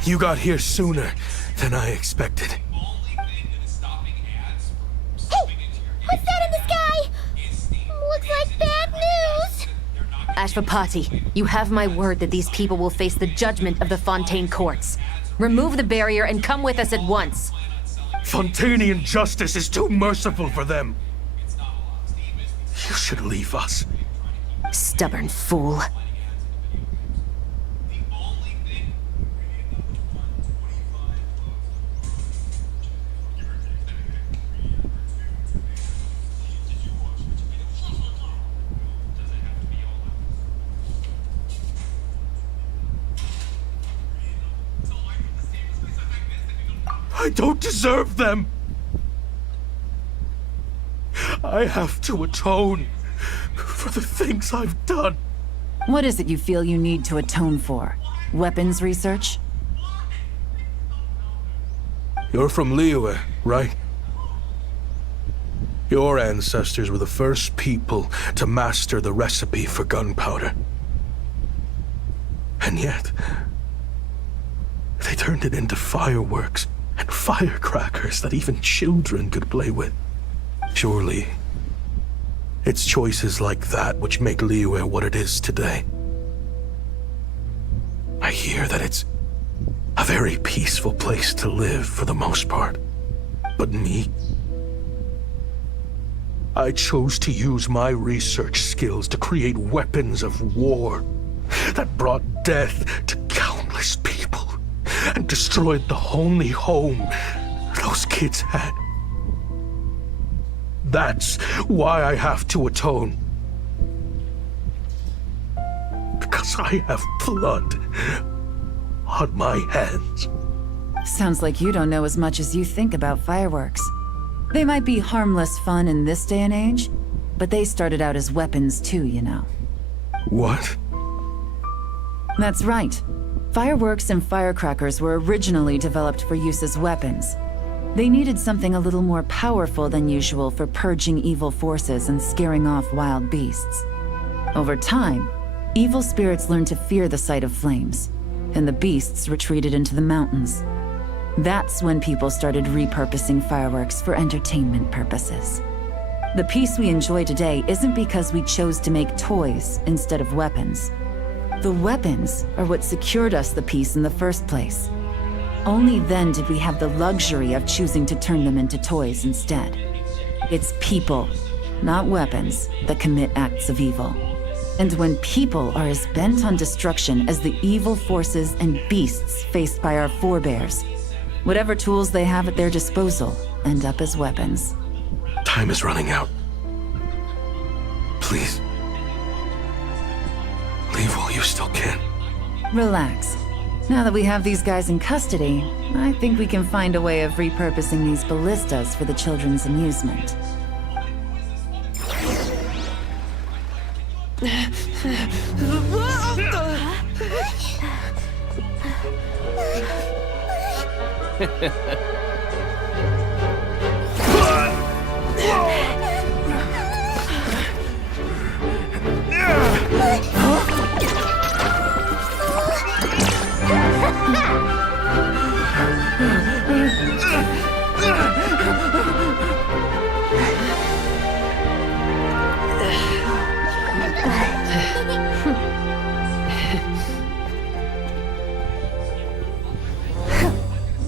You got here sooner than I expected. Hey! What's that in the sky? Looks like bad news! Ashvapati, you have my word that these people will face the judgment of the Fontaine courts. Remove the barrier and come with us at once. Fontanian justice is too merciful for them. You should leave us. Stubborn fool. I don't deserve them. I have to atone for the things I've done. What is it you feel you need to atone for? Weapons research? You're from Liyue, right? Your ancestors were the first people to master the recipe for gunpowder. And yet, they turned it into fireworks and firecrackers that even children could play with. Surely, it's choices like that which make Liyue what it is today. I hear that it's a very peaceful place to live for the most part. But me, I chose to use my research skills to create weapons of war that brought death to countless people and destroyed the only home those kids had. That's why I have to atone. Because I have blood on my hands. Sounds like you don't know as much as you think about fireworks. They might be harmless fun in this day and age, but they started out as weapons too, you know. What? That's right. Fireworks and firecrackers were originally developed for use as weapons. They needed something a little more powerful than usual for purging evil forces and scaring off wild beasts. Over time, evil spirits learned to fear the sight of flames, and the beasts retreated into the mountains. That's when people started repurposing fireworks for entertainment purposes. The peace we enjoy today isn't because we chose to make toys instead of weapons. The weapons are what secured us the peace in the first place. Only then did we have the luxury of choosing to turn them into toys instead. It's people, not weapons, that commit acts of evil. And when people are as bent on destruction as the evil forces and beasts faced by our forebears, whatever tools they have at their disposal end up as weapons. Time is running out. Please. Leave while you still can. Relax. Now that we have these guys in custody, I think we can find a way of repurposing these ballistas for the children's amusement.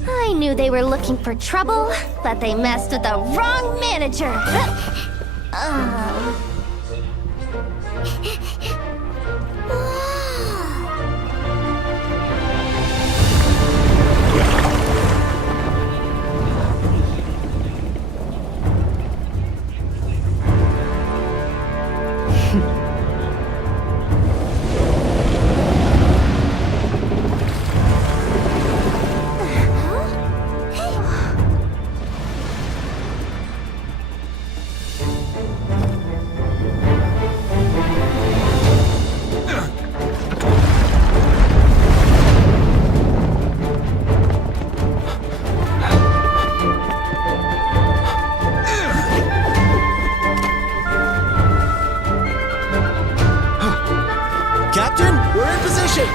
I knew they were looking for trouble, but they messed with the wrong manager. Captain, we're in position!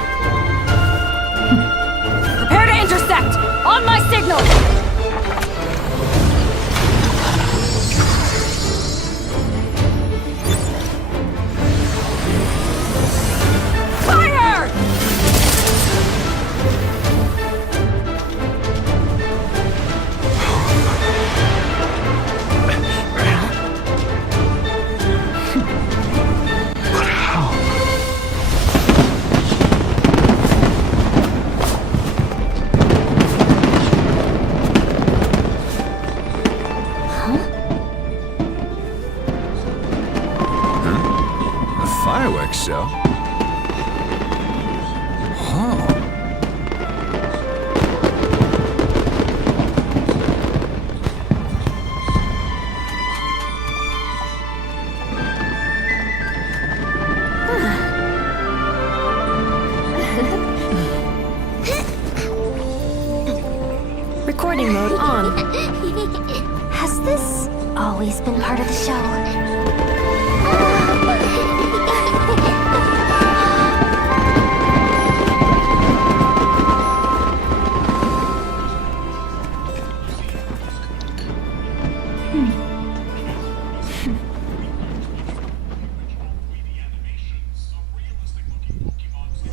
Prepare to intercept! On my signal! Fire! Fireworks show? Oh. this always been part of the show?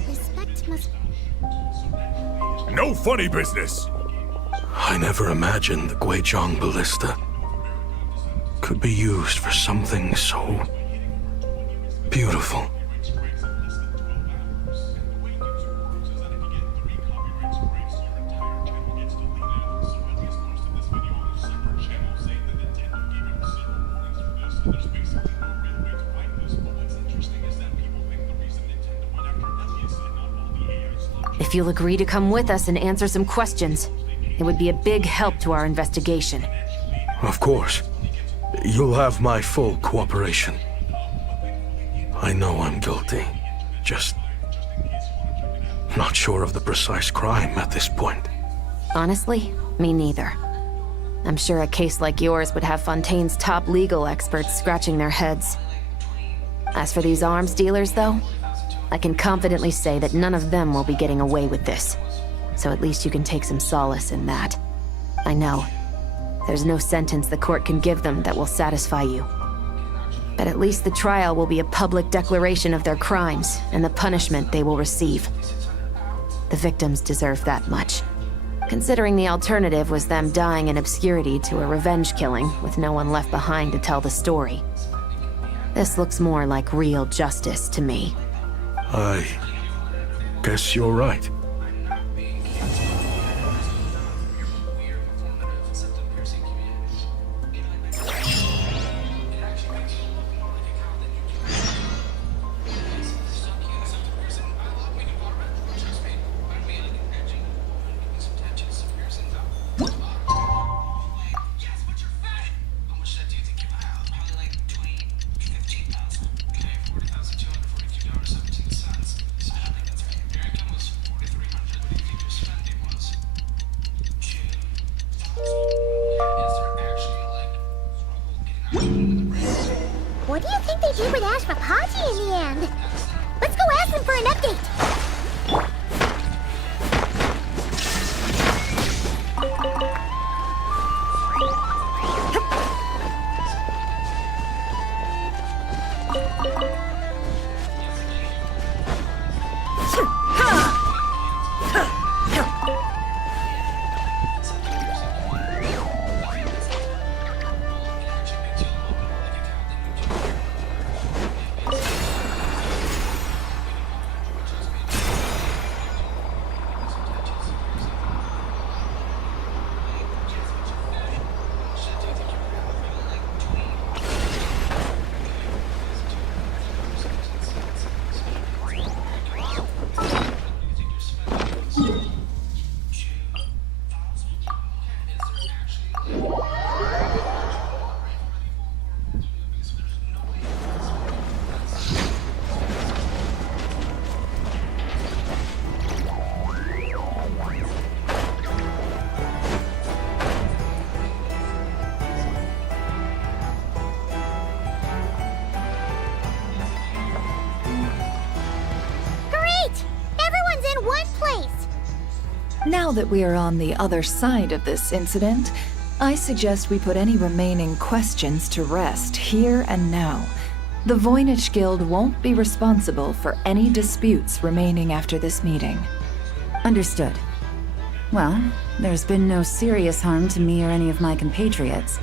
Respect must... No funny business! I never imagined the Guizhong Ballista could be used for something so beautiful. If you'll agree to come with us and answer some questions, it would be a big help to our investigation. Of course. You'll have my full cooperation. I know I'm guilty. Just not sure of the precise crime at this point. Honestly, me neither. I'm sure a case like yours would have Fontaine's top legal experts scratching their heads. As for these arms dealers, though, I can confidently say that none of them will be getting away with this. So at least you can take some solace in that. I know. There's no sentence the court can give them that will satisfy you. But at least the trial will be a public declaration of their crimes and the punishment they will receive. The victims deserve that much. Considering the alternative was them dying in obscurity to a revenge killing with no one left behind to tell the story. This looks more like real justice to me. I guess you're right. What do you think they did with Ash Mapachi in the end? Let's go ask them for an update! Now that we are on the other side of this incident, I suggest we put any remaining questions to rest here and now. The Voynich Guild won't be responsible for any disputes remaining after this meeting. Understood. Well, there's been no serious harm to me or any of my compatriots.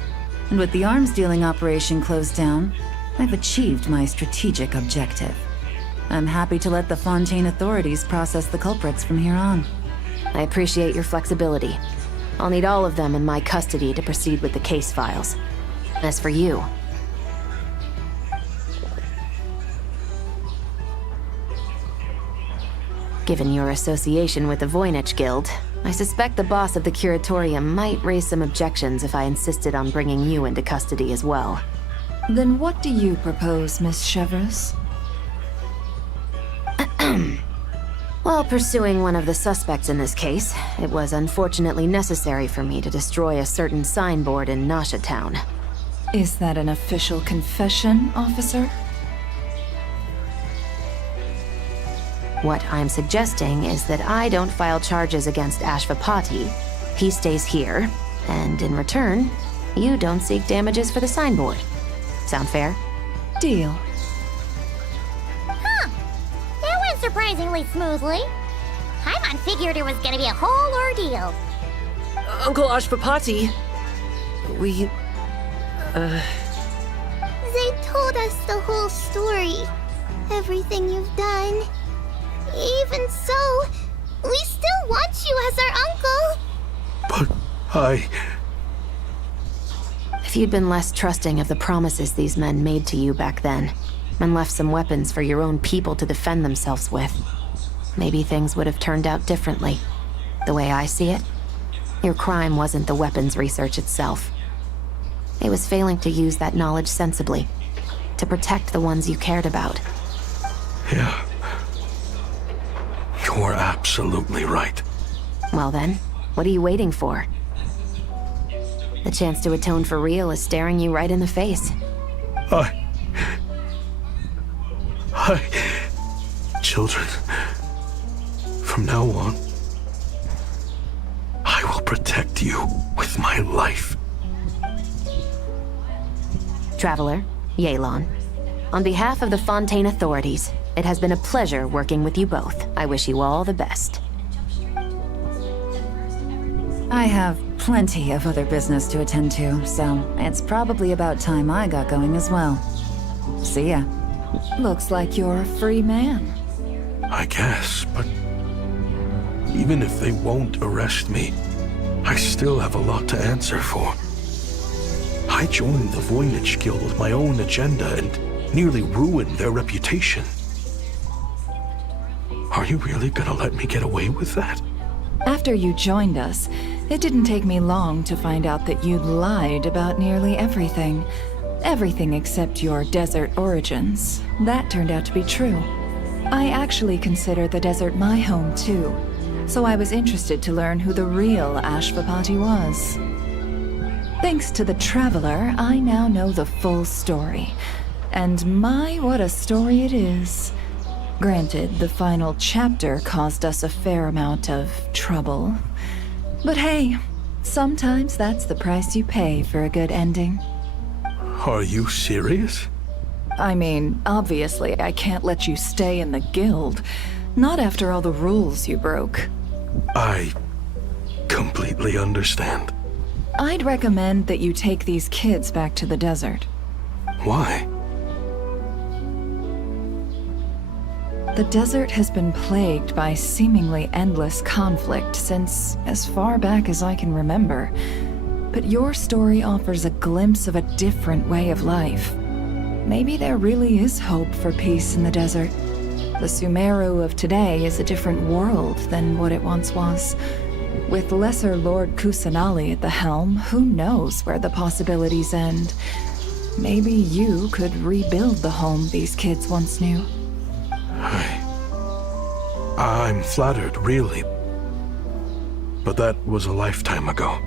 And with the arms dealing operation closed down, I've achieved my strategic objective. I'm happy to let the Fontaine authorities process the culprits from here on. I appreciate your flexibility. I'll need all of them in my custody to proceed with the case files. As for you... Given your association with the Voynich Guild, I suspect the boss of the Curatorium might raise some objections if I insisted on bringing you into custody as well. Then what do you propose, Miss Chevreuse? While pursuing one of the suspects in this case, it was unfortunately necessary for me to destroy a certain signboard in Nasha Town. Is that an official confession, officer? What I'm suggesting is that I don't file charges against Ashvapati. He stays here, and in return, you don't seek damages for the signboard. Sound fair? Deal. Huh. That went surprisingly smoothly. Paimon figured it was gonna be a whole ordeal. Uncle Ashvapati, we... They told us the whole story. Everything you've done. Even so, we still want you as our uncle. But If you'd been less trusting of the promises these men made to you back then, and left some weapons for your own people to defend themselves with, maybe things would have turned out differently. The way I see it, your crime wasn't the weapons research itself. It was failing to use that knowledge sensibly, to protect the ones you cared about. yeah. You're absolutely right. Well then, what are you waiting for? The chance to atone for real is staring you right in the face. Children, from now on, I will protect you with my life. Traveler, Yelan, on behalf of the Fontaine authorities, it has been a pleasure working with you both. I wish you all the best. I have plenty of other business to attend to, so it's probably about time I got going as well. See ya. Looks like you're a free man. I guess, but even if they won't arrest me, I still have a lot to answer for. I joined the Voynich Guild with my own agenda and nearly ruined their reputation. Are you really gonna let me get away with that? After you joined us, it didn't take me long to find out that you'd lied about nearly everything. Everything except your desert origins. That turned out to be true. I actually consider the desert my home too, so I was interested to learn who the real Ashvapati was. Thanks to the Traveler, I now know the full story. And my, what a story it is. Granted, the final chapter caused us a fair amount of trouble. But hey, sometimes that's the price you pay for a good ending. Are you serious? I mean, obviously I can't let you stay in the guild. Not after all the rules you broke. I completely understand. I'd recommend that you take these kids back to the desert. Why? The desert has been plagued by seemingly endless conflict since as far back as I can remember. But your story offers a glimpse of a different way of life. Maybe there really is hope for peace in the desert. The Sumeru of today is a different world than what it once was. With Lesser Lord Kusanali at the helm, who knows where the possibilities end? Maybe you could rebuild the home these kids once knew. I'm flattered, really. But that was a lifetime ago.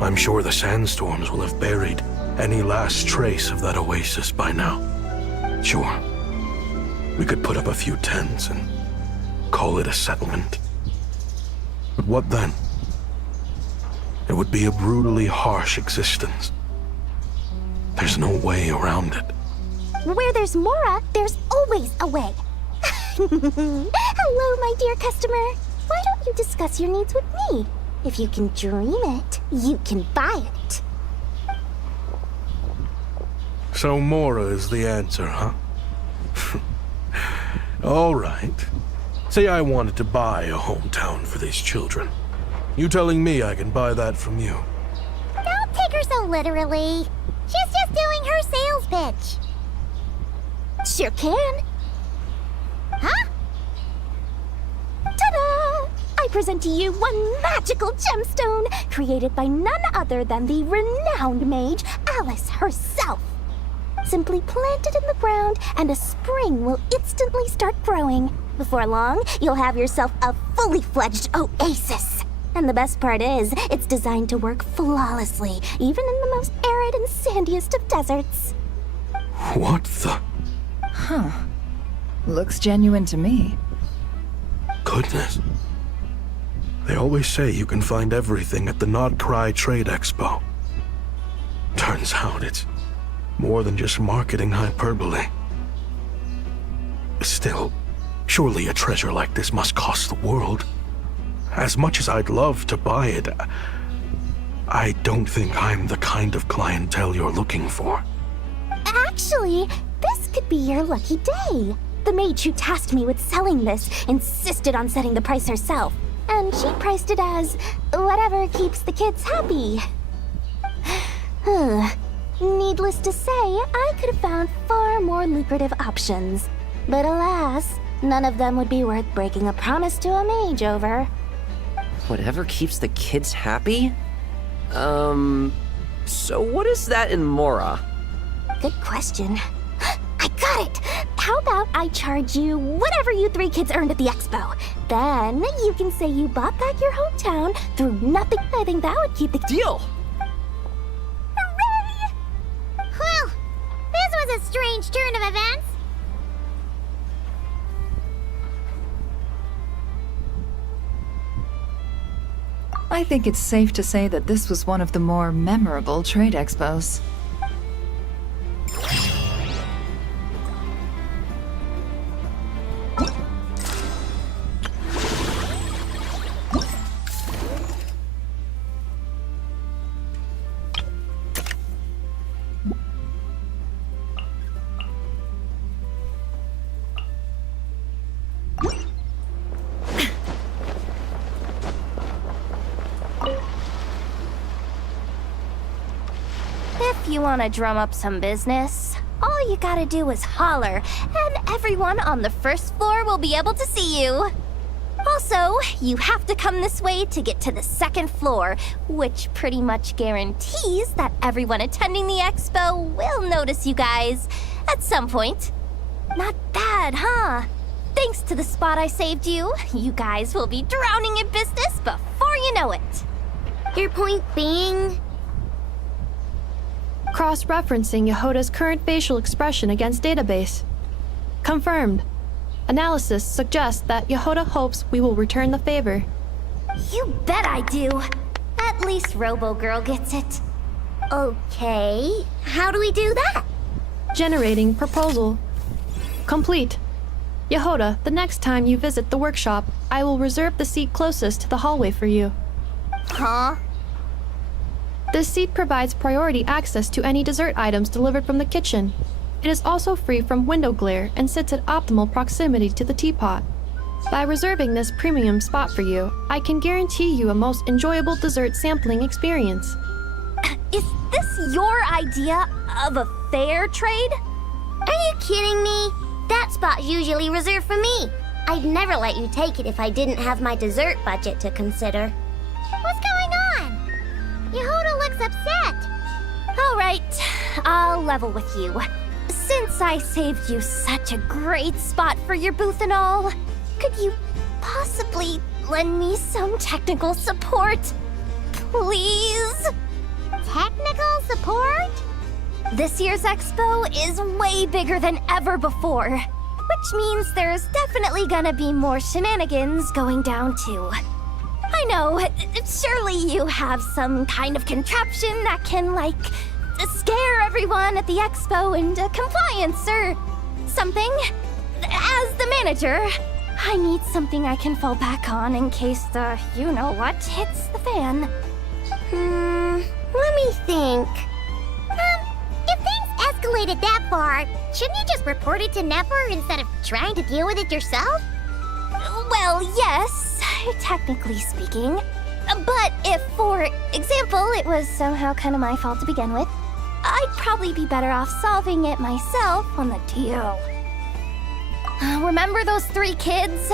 I'm sure the sandstorms will have buried any last trace of that oasis by now. Sure, we could put up a few tents and call it a settlement. But what then? It would be a brutally harsh existence. There's no way around it. Where there's Mora, there's always a way. Hello, my dear customer. Why don't you discuss your needs with me? If you can dream it, you can buy it. So Mora is the answer, huh? All right. Say I wanted to buy a hometown for these children. You telling me I can buy that from you? Don't take her so literally. She's just doing her sales pitch. Sure can. Huh? Ta-da! I present to you one magical gemstone created by none other than the renowned mage Alice herself. Simply plant it in the ground, and a spring will instantly start growing. Before long, you'll have yourself a fully fledged oasis. And the best part is, it's designed to work flawlessly, even in the most arid and sandiest of deserts. What the? Huh. Looks genuine to me. Goodness. They always say you can find everything at the Not Cry Trade Expo. Turns out it's more than just marketing hyperbole. Still, surely a treasure like this must cost the world. As much as I'd love to buy it, I don't think I'm the kind of clientele you're looking for. Actually, this could be your lucky day. The mage who tasked me with selling this insisted on setting the price herself, and she priced it as whatever keeps the kids happy. Needless to say, I could have found far more lucrative options. But alas, none of them would be worth breaking a promise to a mage over. Whatever keeps the kids happy? So what is that in Mora? Good question. I got it! How about I charge you whatever you 3 kids earned at the expo? Then you can say you bought back your hometown through nothing. I think that would keep the deal. Hooray! Well, this was a strange turn of events. I think it's safe to say that this was one of the more memorable trade expos. If you want to drum up some business, all you gotta do is holler, and everyone on the first floor will be able to see you. Also, you have to come this way to get to the second floor, which pretty much guarantees that everyone attending the expo will notice you guys at some point. Not bad, huh? Thanks to the spot I saved you, you guys will be drowning in business before you know it. Your point being? Cross-referencing Yehoda's current facial expression against database. Confirmed. Analysis suggests that Yehoda hopes we will return the favor. You bet I do. At least Robo-Girl gets it. Okay, how do we do that? Generating proposal. Complete. Yehoda, the next time you visit the workshop, I will reserve the seat closest to the hallway for you. Huh? This seat provides priority access to any dessert items delivered from the kitchen. It is also free from window glare and sits at optimal proximity to the teapot. By reserving this premium spot for you, I can guarantee you a most enjoyable dessert sampling experience. Is this your idea of a fair trade? Are you kidding me? That spot's usually reserved for me. I'd never let you take it if I didn't have my dessert budget to consider. What's going on? Yehoda looks upset. All right, I'll level with you. Since I saved you such a great spot for your booth and all, could you possibly lend me some technical support? Please? Technical support? This year's expo is way bigger than ever before, which means there's definitely gonna be more shenanigans going down too. I know, surely you have some kind of contraption that can, like, scare everyone at the expo into compliance or something. As the manager, I need something I can fall back on in case the you-know-what hits the fan. Let me think. If things escalated that far, shouldn't you just report it to Nefer instead of trying to deal with it yourself? Well, yes, technically speaking. But if, for example, it was somehow kind of my fault to begin with, I'd probably be better off solving it myself on the DL. Remember those 3 kids?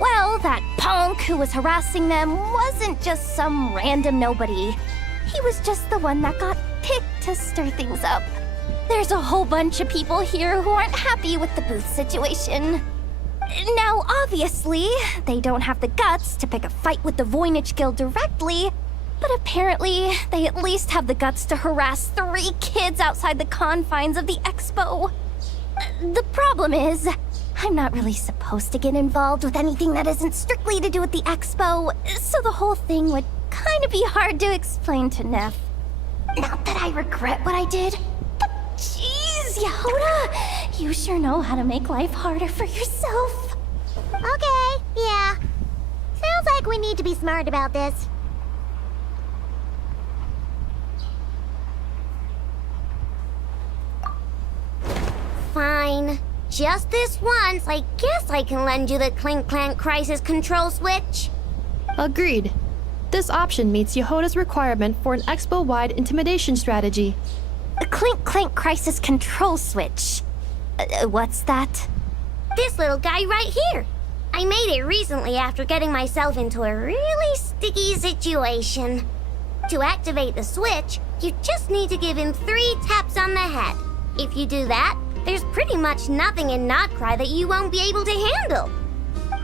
Well, that punk who was harassing them wasn't just some random nobody. He was just the one that got picked to stir things up. There's a whole bunch of people here who aren't happy with the booth situation. Now, obviously, they don't have the guts to pick a fight with the Voynich Guild directly, but apparently, they at least have the guts to harass 3 kids outside the confines of the expo. The problem is, I'm not really supposed to get involved with anything that isn't strictly to do with the expo, so the whole thing would kind of be hard to explain to Neff. Not that I regret what I did, but jeez, Yehoda, you sure know how to make life harder for yourself. Okay, yeah. Sounds like we need to be smart about this. Fine. Just this once, I guess I can lend you the Clink Clank Crisis Control Switch. Agreed. This option meets Yehoda's requirement for an expo-wide intimidation strategy. A Clink Clank Crisis Control Switch. What's that? This little guy right here. I made it recently after getting myself into a really sticky situation. To activate the switch, you just need to give him 3 taps on the head. If you do that, there's pretty much nothing in Notcry that you won't be able to handle.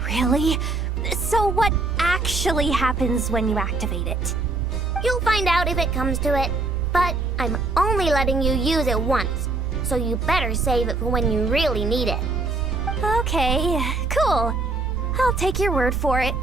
Really? So what actually happens when you activate it? You'll find out if it comes to it, but I'm only letting you use it once, so you better save it for when you really need it. Okay, cool. I'll take your word for it.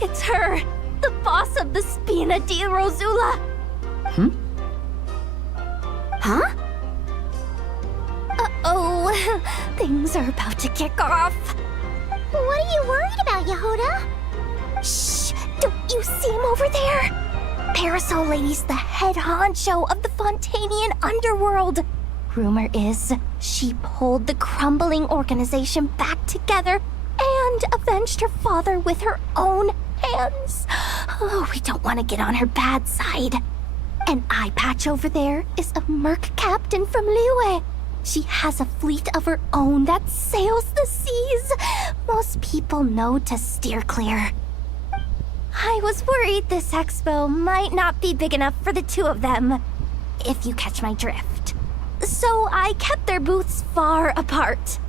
It's her! The boss of the Spina di Rosula! Huh? Uh-oh, things are about to kick off. What are you worried about, Yehoda? Shh! Don't you see him over there? Parasol Lady's the head honcho of the Fontanian underworld. Rumor is she pulled the crumbling organization back together and avenged her father with her own hands. Oh, we don't want to get on her bad side. An eye patch over there is a merc captain from Liyue. She has a fleet of her own that sails the seas. Most people know to steer clear. I was worried this expo might not be big enough for the 2 of them, if you catch my drift. So I kept their booths far apart.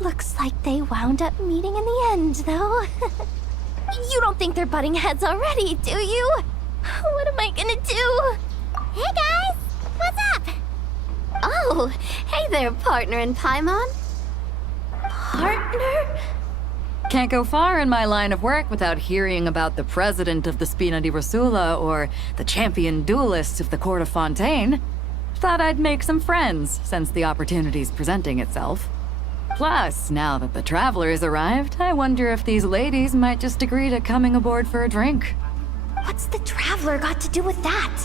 Looks like they wound up meeting in the end, though. You don't think they're butting heads already, do you? What am I gonna do? Hey guys, what's up? Oh, hey there, partner in Paimon. Partner? Can't go far in my line of work without hearing about the president of the Spina di Rosula or the champion duelist of the court of Fontaine. Thought I'd make some friends since the opportunity's presenting itself. Plus, now that the Traveler's arrived, I wonder if these ladies might just agree to coming aboard for a drink. What's the Traveler got to do with that?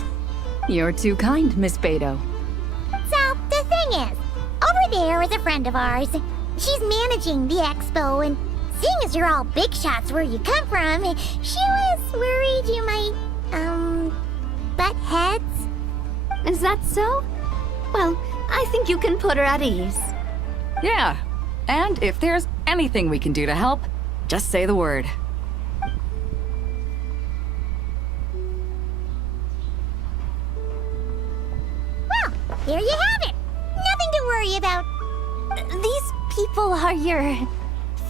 You're too kind, Miss Beidou. So, the thing is, over there is a friend of ours. She's managing the expo, and seeing as you're all big shots where you come from, she was worried you might, butt heads. Is that so? Well, I think you can put her at ease. Yeah, and if there's anything we can do to help, just say the word. Well, there you have it. Nothing to worry about. These people are your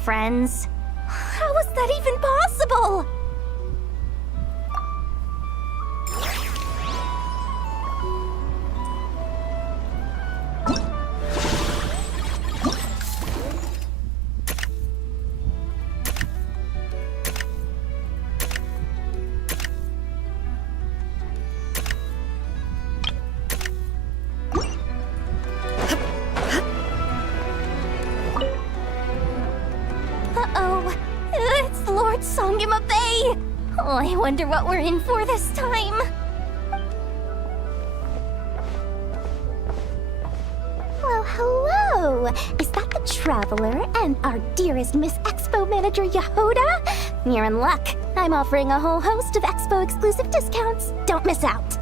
friends? How is that even possible? Uh-oh. It's Lord Songima Bay! Oh, I wonder what we're in for this time. Well, hello! Is that the Traveler and our dearest Miss Expo Manager Yehoda? You're in luck. I'm offering a whole host of Expo exclusive discounts. Don't miss out.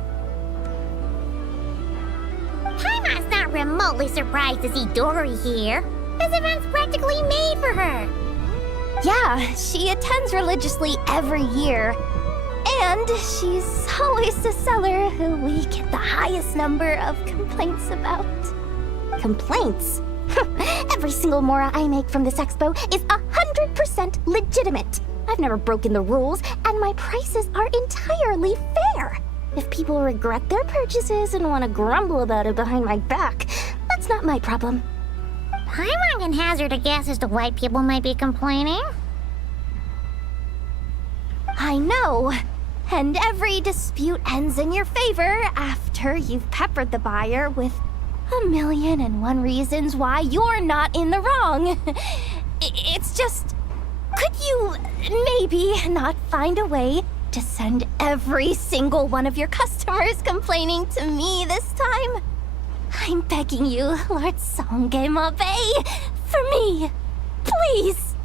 Paimon's not remotely surprised to see Dory here. This event's practically made for her. Yeah, she attends religiously every year. And she's always the seller who we get the highest number of complaints about. Complaints? Every single Mora I make from this expo is 100% legitimate. I've never broken the rules, and my prices are entirely fair. If people regret their purchases and want to grumble about it behind my back, that's not my problem. Paimon can hazard a guess as to why people might be complaining. I know. And every dispute ends in your favor after you've peppered the buyer with 1,000,001 reasons why you're not in the wrong. It's just, could you maybe not find a way to send every single one of your customers complaining to me this time? I'm begging you, Lord Songema Bay, for me, please.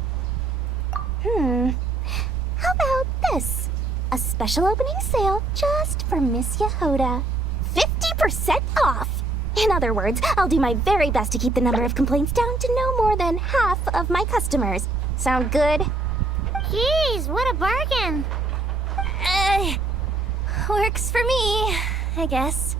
How about this? A special opening sale just for Miss Yehoda. 50% off! In other words, I'll do my very best to keep the number of complaints down to no more than half of my customers. Sound good? Jeez, what a bargain. Works for me, I guess.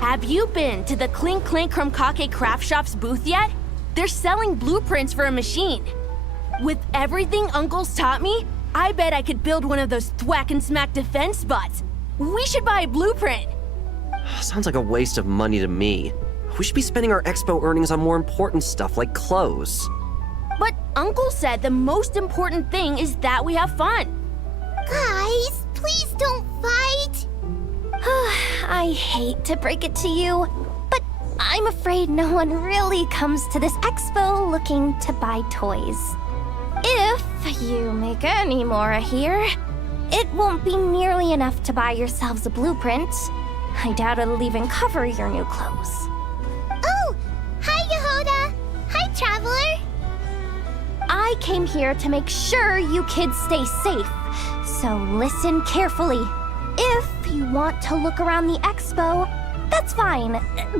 Have you been to the Clink Clink Krumkake Craft Shop's booth yet? They're selling blueprints for a machine. With everything Uncle's taught me, I bet I could build one of those thwack and smack defense bots. We should buy a blueprint. Sounds like a waste of money to me. We should be spending our expo earnings on more important stuff like clothes. But Uncle said the most important thing is that we have fun. Guys, please don't fight. I hate to break it to you, but I'm afraid no one really comes to this expo looking to buy toys. If you make any more here, it won't be nearly enough to buy yourselves a blueprint. I doubt it'll even cover your new clothes. Oh, hi Yehoda. Hi, Traveler. I came here to make sure you kids stay safe, so listen carefully. If you want to look around the expo, that's fine,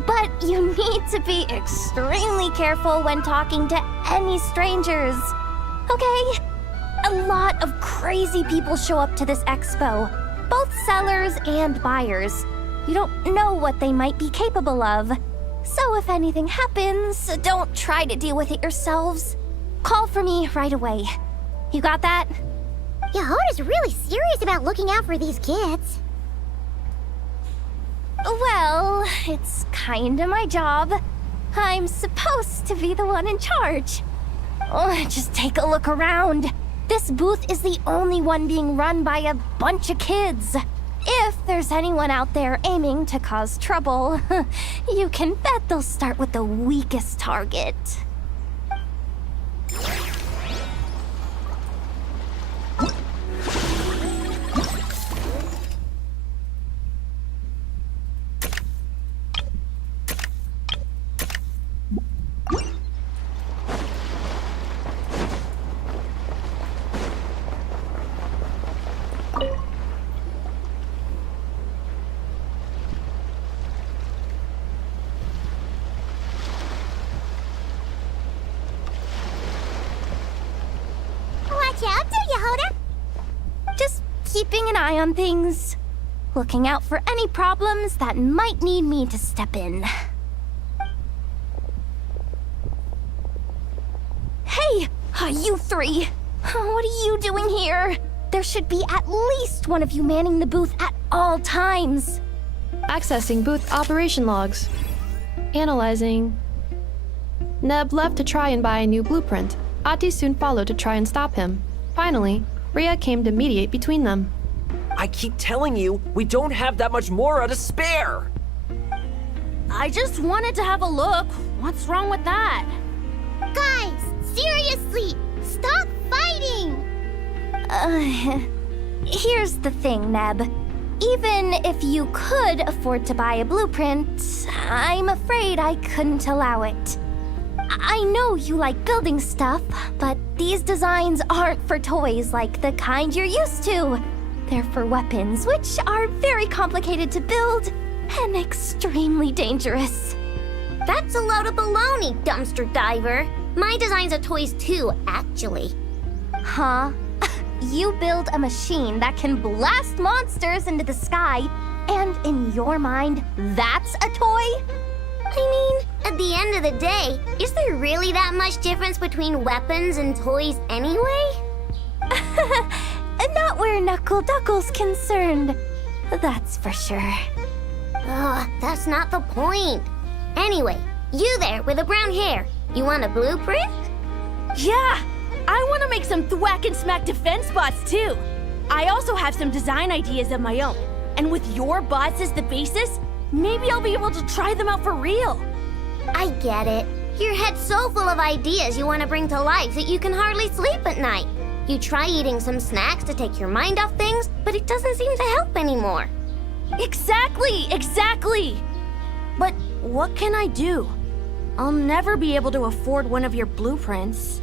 but you need to be extremely careful when talking to any strangers, okay? A lot of crazy people show up to this expo, both sellers and buyers. You don't know what they might be capable of. So if anything happens, don't try to deal with it yourselves. Call for me right away. You got that? Yehoda's really serious about looking out for these kids. Well, it's kinda my job. I'm supposed to be the one in charge. Oh, just take a look around. This booth is the only one being run by a bunch of kids. If there's anyone out there aiming to cause trouble, you can bet they'll start with the weakest target. Watch out there, Yehoda. Just keeping an eye on things. Looking out for any problems that might need me to step in. Hey, you three. What are you doing here? There should be at least one of you manning the booth at all times. Accessing booth operation logs. Analyzing. Neb left to try and buy a new blueprint. Ati soon followed to try and stop him. Finally, Rhea came to mediate between them. I keep telling you, we don't have that much Mora to spare! I just wanted to have a look. What's wrong with that? Guys, seriously, stop fighting! Here's the thing, Neb. Even if you could afford to buy a blueprint, I'm afraid I couldn't allow it. I know you like building stuff, but these designs aren't for toys like the kind you're used to. They're for weapons, which are very complicated to build and extremely dangerous. That's a load of baloney, dumpster diver. My designs are toys too, actually. Huh? You build a machine that can blast monsters into the sky, and in your mind, that's a toy? I mean, at the end of the day, is there really that much difference between weapons and toys anyway? Not where Knuckle Duckle's concerned. That's for sure. Ugh, that's not the point. Anyway, you there with the brown hair, you want a blueprint? Yeah! I want to make some thwack and smack defense bots too. I also have some design ideas of my own. And with your bots as the basis, maybe I'll be able to try them out for real. I get it. Your head's so full of ideas you want to bring to life that you can hardly sleep at night. You try eating some snacks to take your mind off things, but it doesn't seem to help anymore. Exactly! But what can I do? I'll never be able to afford one of your blueprints.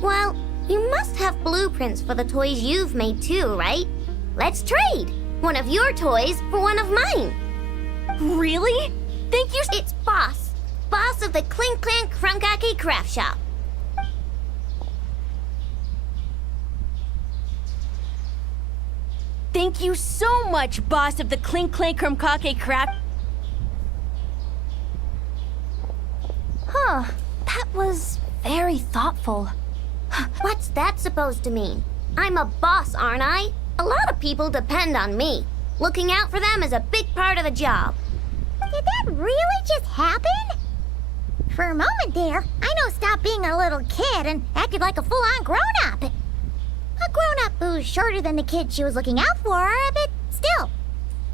Well, you must have blueprints for the toys you've made too, right? Let's trade! One of your toys for one of mine. Really? Thank you. It's Boss. Boss of the Clink Clank Crunkake Craft Shop. Thank you so much, boss of the Clink Clank Crunkake Craft. Huh. That was very thoughtful. What's that supposed to mean? I'm a boss, aren't I? A lot of people depend on me. Looking out for them is a big part of the job. Did that really just happen? For a moment there, I know stopped being a little kid and acted like a full-on grown-up. A grown-up who's shorter than the kid she was looking out for, but still.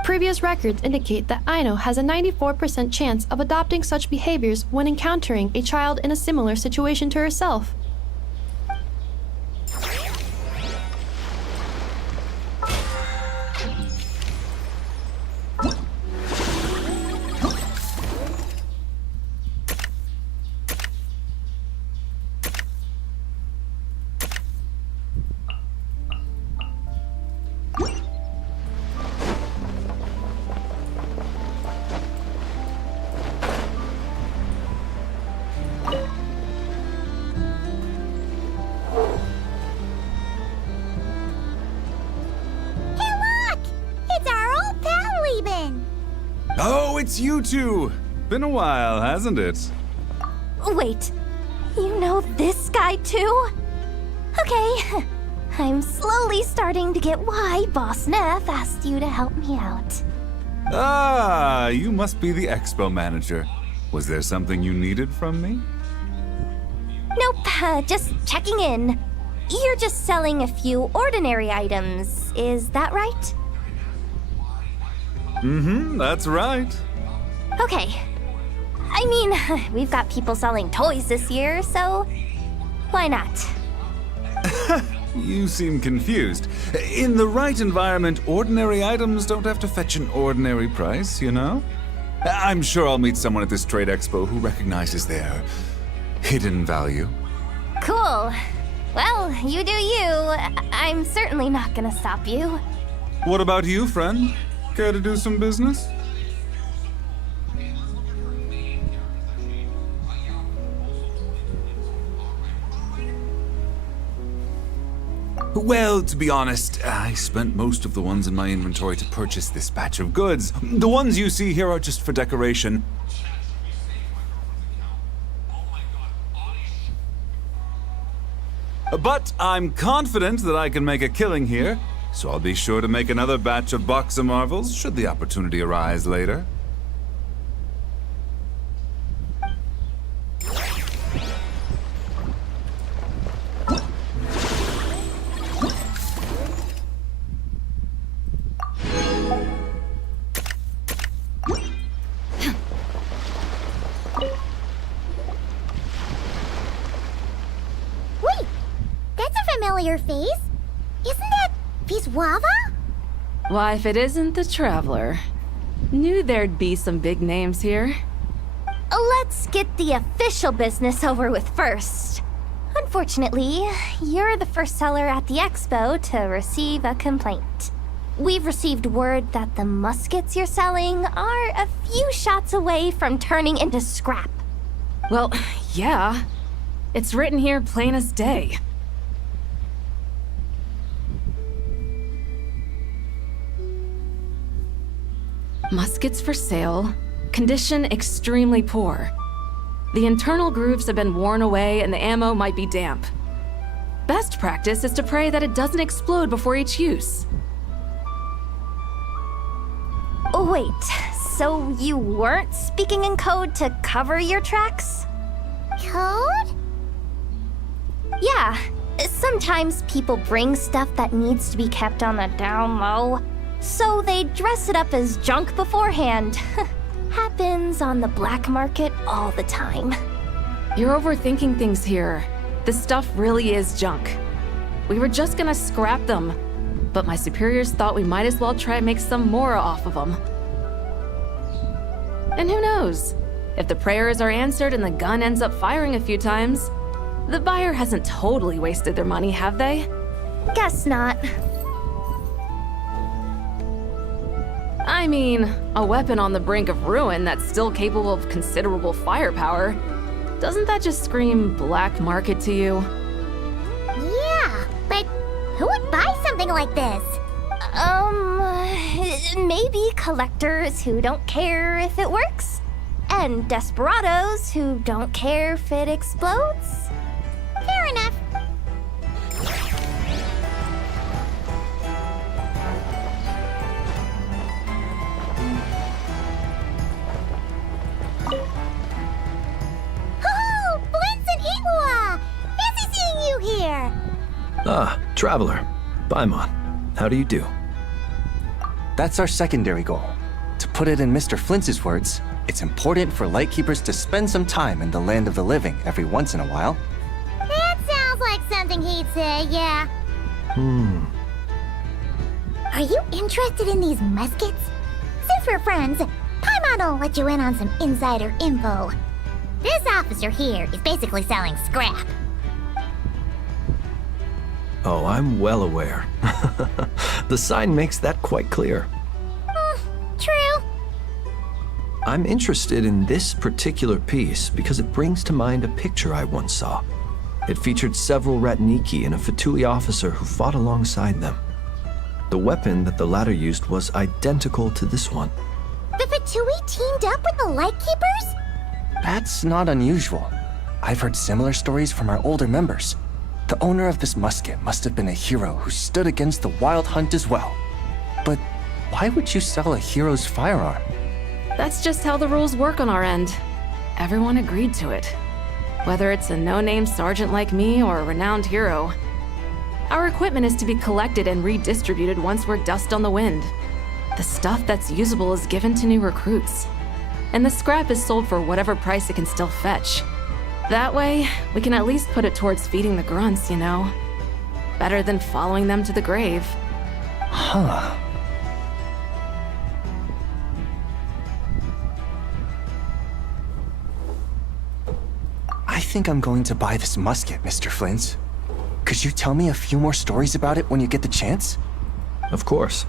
Previous records indicate that Aino has a 94% chance of adopting such behaviors when encountering a child in a similar situation to herself. Oh, it's you two! Been a while, hasn't it? Wait, you know this guy too? Okay, I'm slowly starting to get why Boss Neff asked you to help me out. Ah, you must be the expo manager. Was there something you needed from me? Nope, just checking in. You're just selling a few ordinary items, is that right? Mm-hmm, that's right. Okay. I mean, we've got people selling toys this year, so why not? You seem confused. In the right environment, ordinary items don't have to fetch an ordinary price, you know? I'm sure I'll meet someone at this trade expo who recognizes their hidden value. Cool. Well, you do you. I'm certainly not gonna stop you. What about you, friend? Care to do some business? Well, to be honest, I spent most of the ones in my inventory to purchase this batch of goods. The ones you see here are just for decoration. But I'm confident that I can make a killing here, so I'll be sure to make another batch of Box of Marvels should the opportunity arise later. Wait, that's a familiar face. Isn't that Viswava? Why, if it isn't the Traveler. Knew there'd be some big names here. Let's get the official business over with first. Unfortunately, you're the first seller at the expo to receive a complaint. We've received word that the muskets you're selling are a few shots away from turning into scrap. Well, yeah. It's written here plain as day. Muskets for sale. Condition extremely poor. The internal grooves have been worn away and the ammo might be damp. Best practice is to pray that it doesn't explode before each use. Oh, wait, so you weren't speaking in code to cover your tracks? Code? Yeah, sometimes people bring stuff that needs to be kept on the down low, so they dress it up as junk beforehand. Happens on the black market all the time. You're overthinking things here. This stuff really is junk. We were just gonna scrap them, but my superiors thought we might as well try and make some more off of them. And who knows? If the prayers are answered and the gun ends up firing a few times, the buyer hasn't totally wasted their money, have they? Guess not. I mean, a weapon on the brink of ruin that's still capable of considerable firepower. Doesn't that just scream black market to you? Yeah, but who would buy something like this? Maybe collectors who don't care if it works, and desperados who don't care if it explodes. Fair enough. Oh, Blintz and Igua! Fancy seeing you here! Ah, Traveler. Paimon. How do you do? That's our secondary goal. To put it in Mr. Flintz's words, it's important for Lightkeepers to spend some time in the land of the living every once in a while. That sounds like something he'd say, yeah. Are you interested in these muskets? Since we're friends, Paimon will let you in on some insider info. This officer here is basically selling scrap. Oh, I'm well aware. The sign makes that quite clear. True. I'm interested in this particular piece because it brings to mind a picture I once saw. It featured several Ratniki and a Fatui officer who fought alongside them. The weapon that the latter used was identical to this one. The Fatui teamed up with the Lightkeepers? That's not unusual. I've heard similar stories from our older members. The owner of this musket must have been a hero who stood against the Wild Hunt as well. But why would you sell a hero's firearm? That's just how the rules work on our end. Everyone agreed to it. Whether it's a no-name sergeant like me or a renowned hero. Our equipment is to be collected and redistributed once we're dust on the wind. The stuff that's usable is given to new recruits. And the scrap is sold for whatever price it can still fetch. That way, we can at least put it towards feeding the grunts, you know? Better than following them to the grave. Huh. I think I'm going to buy this musket, Mr. Flintz. Could you tell me a few more stories about it when you get the chance? Of course.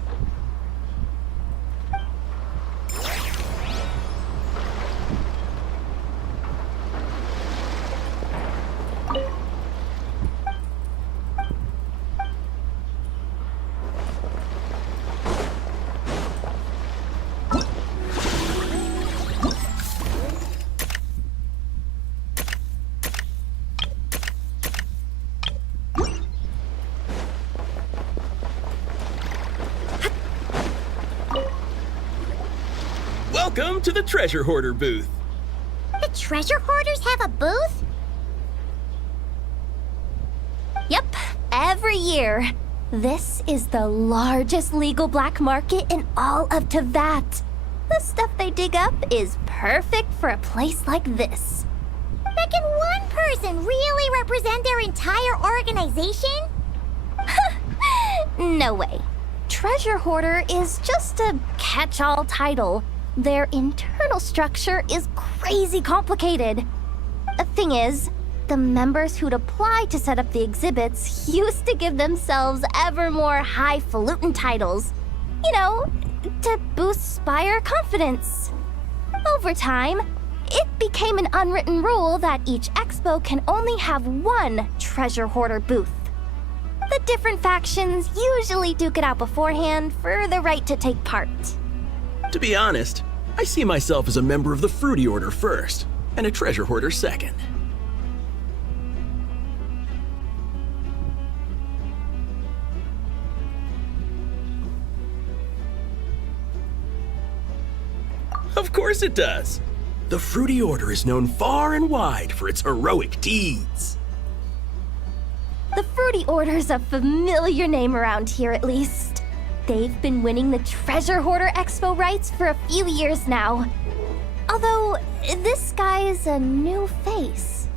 Welcome to the Treasure Hoarder booth. The treasure hoarders have a booth? Yep, every year. This is the largest legal black market in all of Tevat. The stuff they dig up is perfect for a place like this. But can one person really represent their entire organization? No way. Treasure Hoarder is just a catch-all title. Their internal structure is crazy complicated. The thing is, the members who'd apply to set up the exhibits used to give themselves ever more highfalutin titles. You know, to boost Spire confidence. Over time, it became an unwritten rule that each expo can only have one Treasure Hoarder booth. The different factions usually duke it out beforehand for the right to take part. To be honest, I see myself as a member of the Fruity Order first, and a Treasure Hoarder second. Of course it does. The Fruity Order is known far and wide for its heroic deeds. The Fruity Order's a familiar name around here, at least. They've been winning the Treasure Hoarder Expo rights for a few years now. Although, this guy's a new face.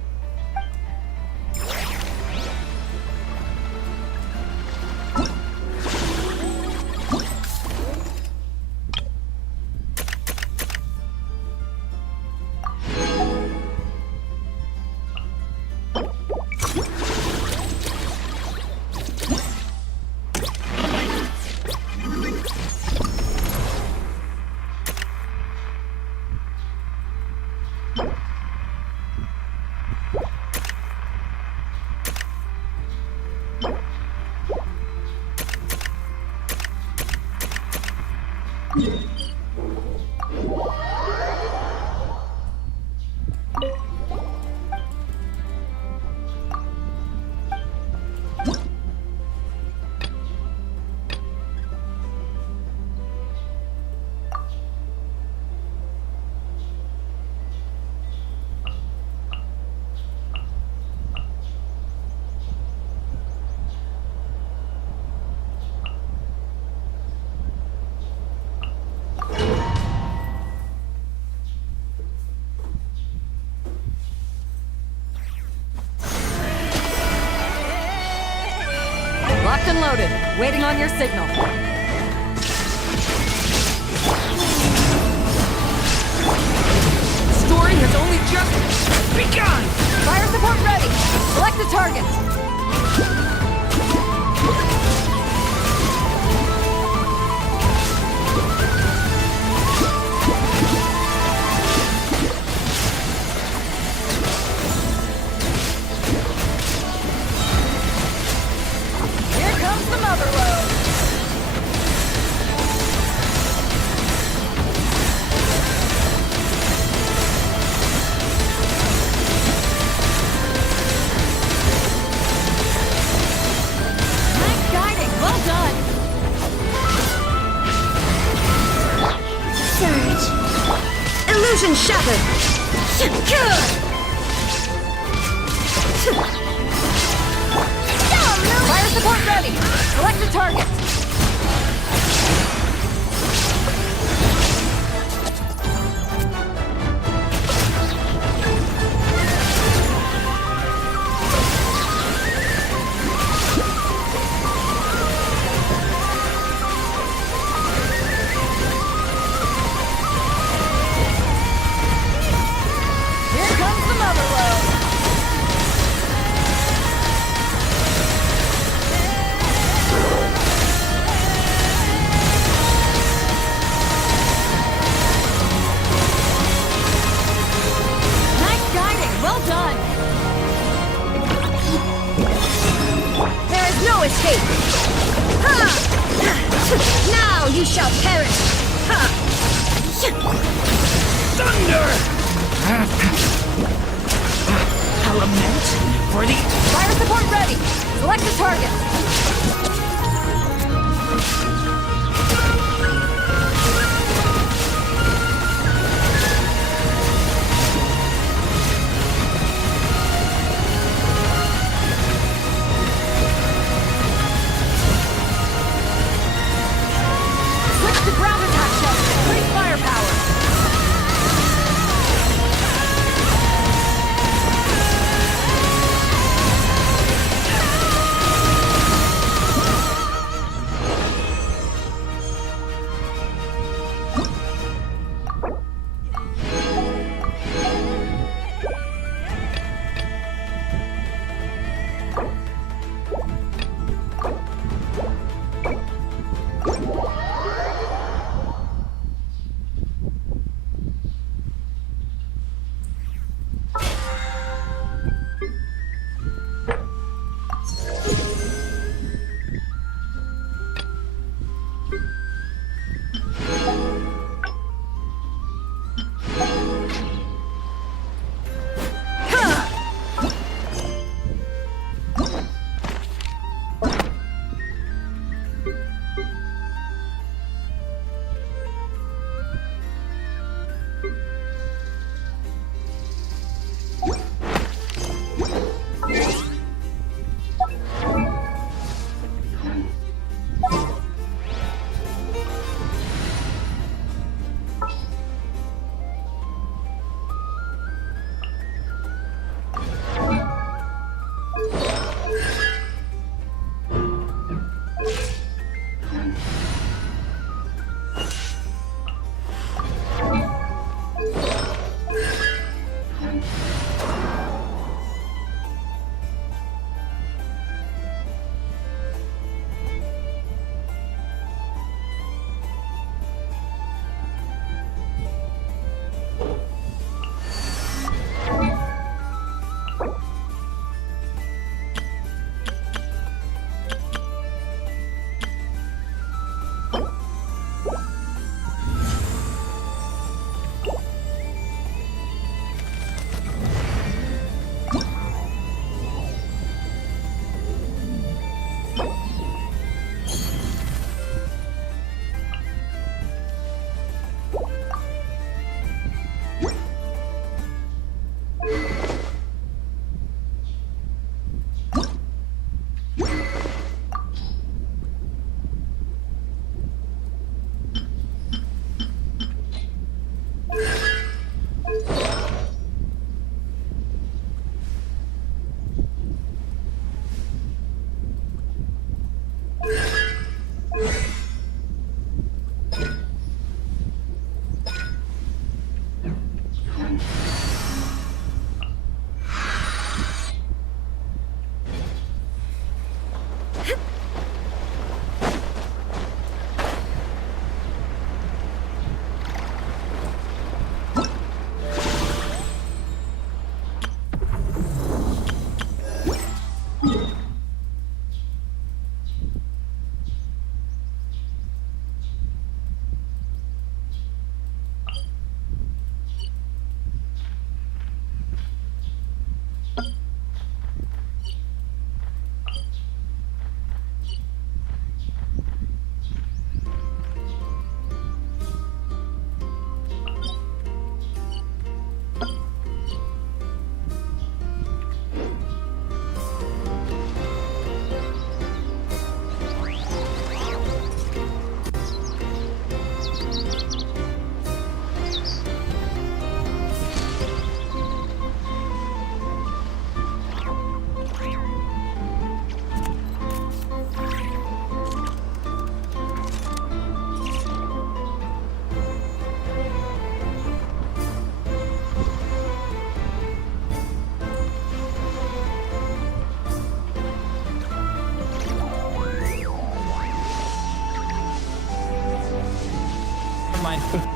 Locked and loaded, waiting on your signal. Story has only just begun! Fire support ready! Select the target! Here comes the mother load! Nice guiding, well done! Surge! Illusion shattered! Fire support ready! Select the target! Here comes the mother load! Nice guiding, well done! There is no escape! Ha! Now you shall perish! Ha! Thunder! Element for the... Fire support ready! Select the target! Never mind.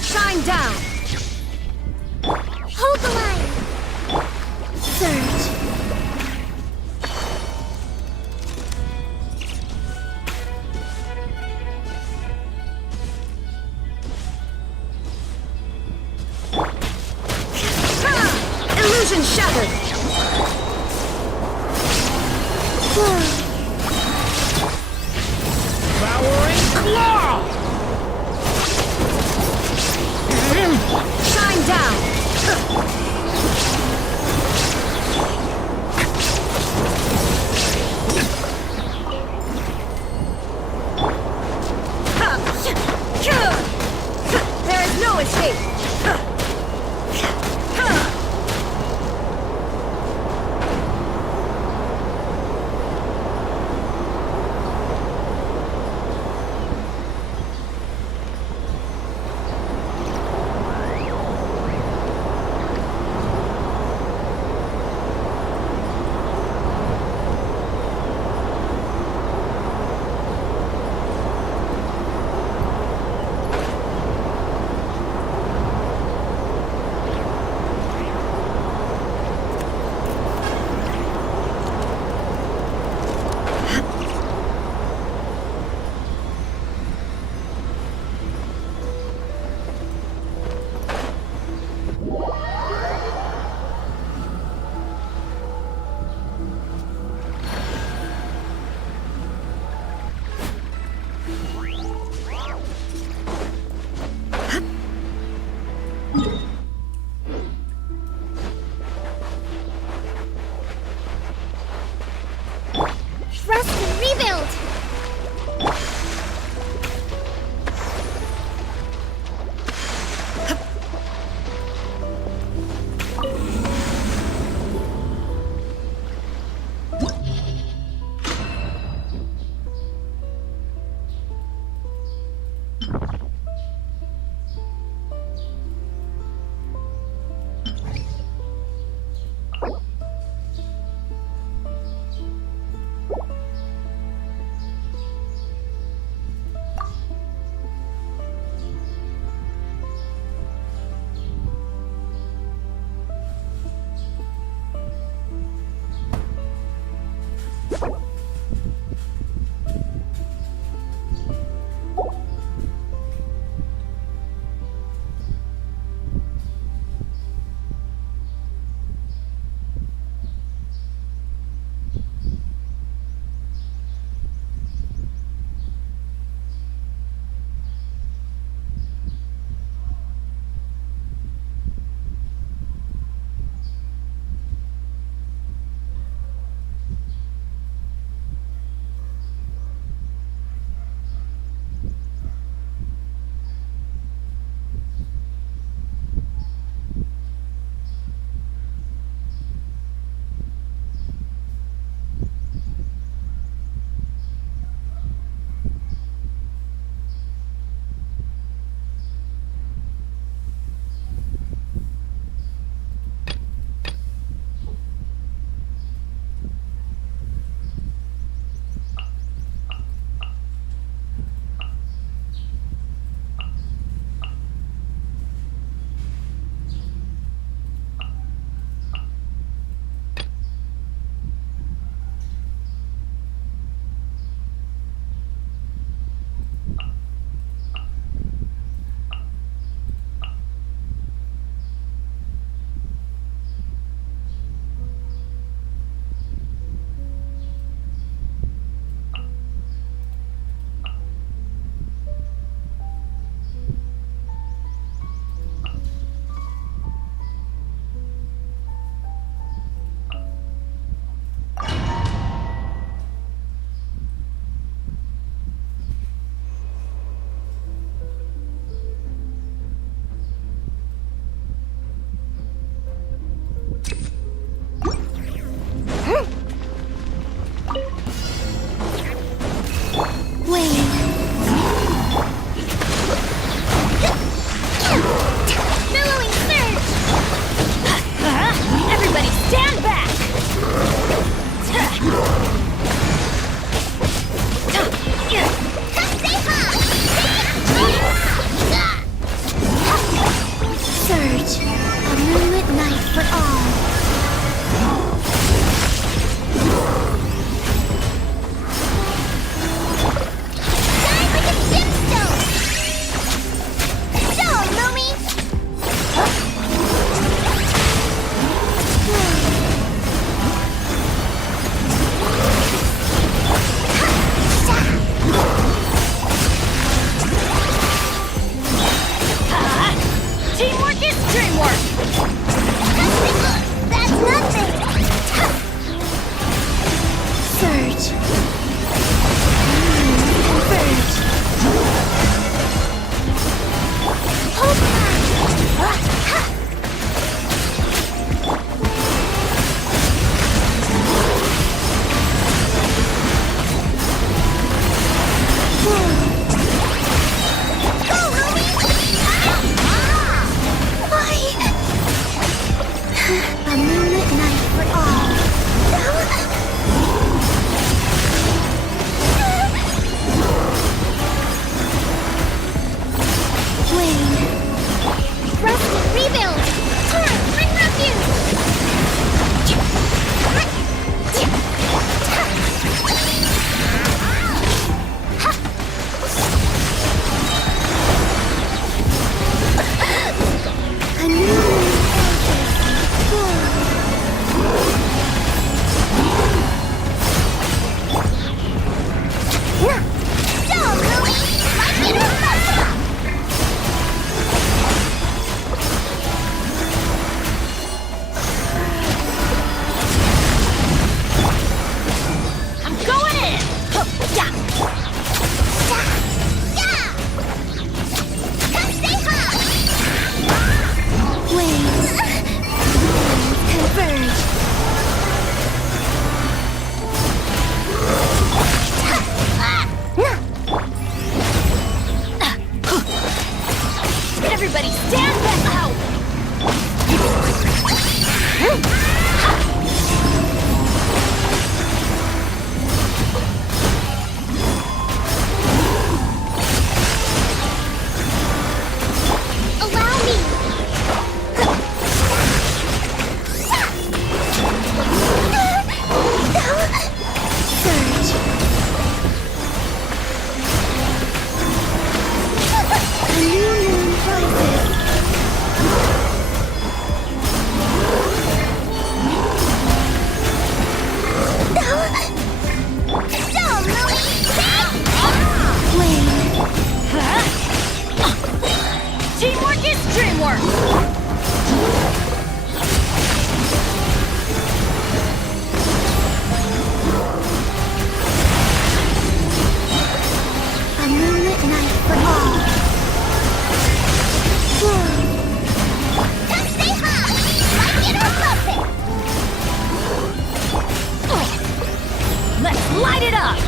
Shine down! Hold the line! Surge! Illusion shattered! Devouring claw! Billowing surge! Everybody stand back! Surge, a moonlit night for all. Shine like a gemstone! Show 'em, Lumi! Teamwork is dreamwork! That's nothing! Surge. Converge. A moonlit night for all. Wayne. Rest, rebuild. Turn, bring refuge. A new Everybody stand back out! Allow me! Surge. A new moon rises. Teamwork is dreamwork! A moonlit night for all. Come stay hot! Like it or lump it! Let's light it up!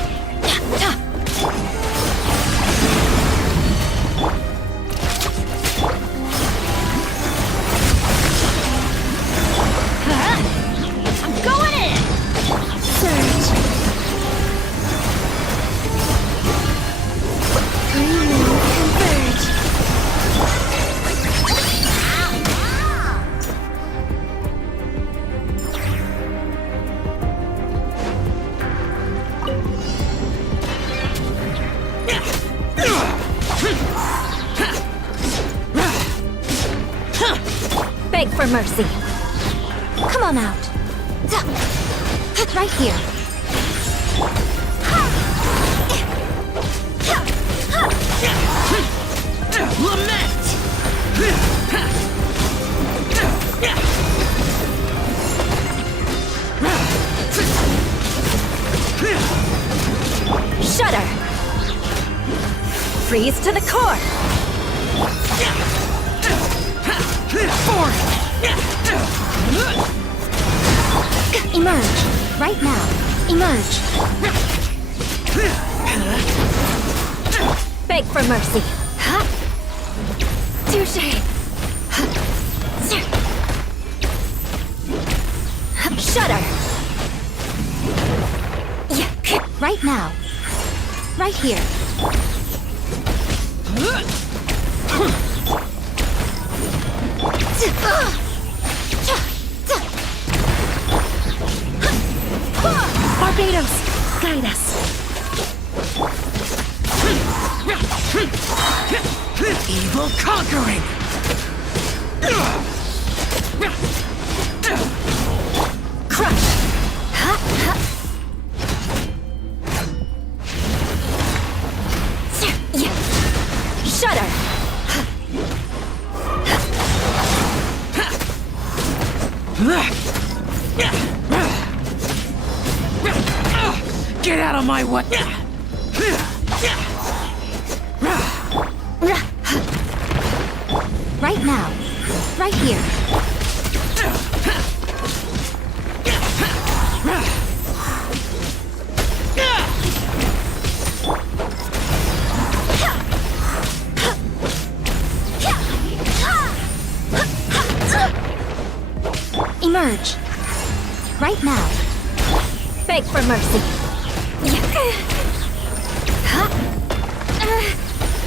I'm going in! Surge. Green moon converge. Beg for mercy. Come on out. Right here. Lament! Shudder. Freeze to the core. Emerge. Right now. Emerge. Beg for mercy. Touche. Shudder. Right now. Right here. Barbados, guide us. Evil conquering! Crush. Shudder. Get out of my way! Right now. Right here. Emerge. Right now. Beg for mercy.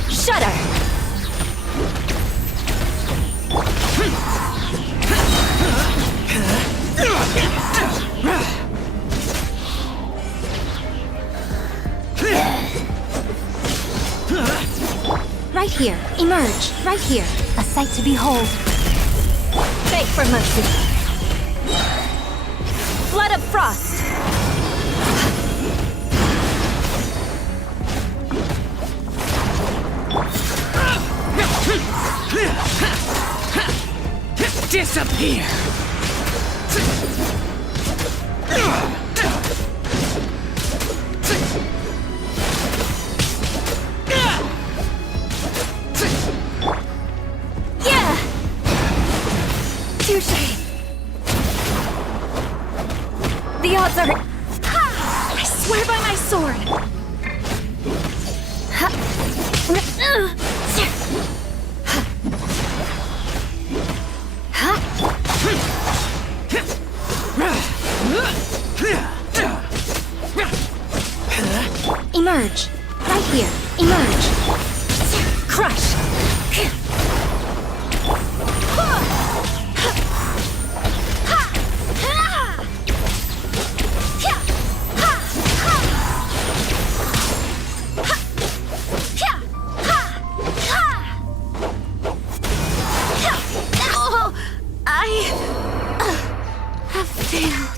Shudder. Right here. Emerge. Right here. A sight to behold. Beg for mercy. Flood of frost. Disappear! Yeah! Touche! The odds are... I swear by my sword! Emerge. Right here. Emerge. Crush. have failed.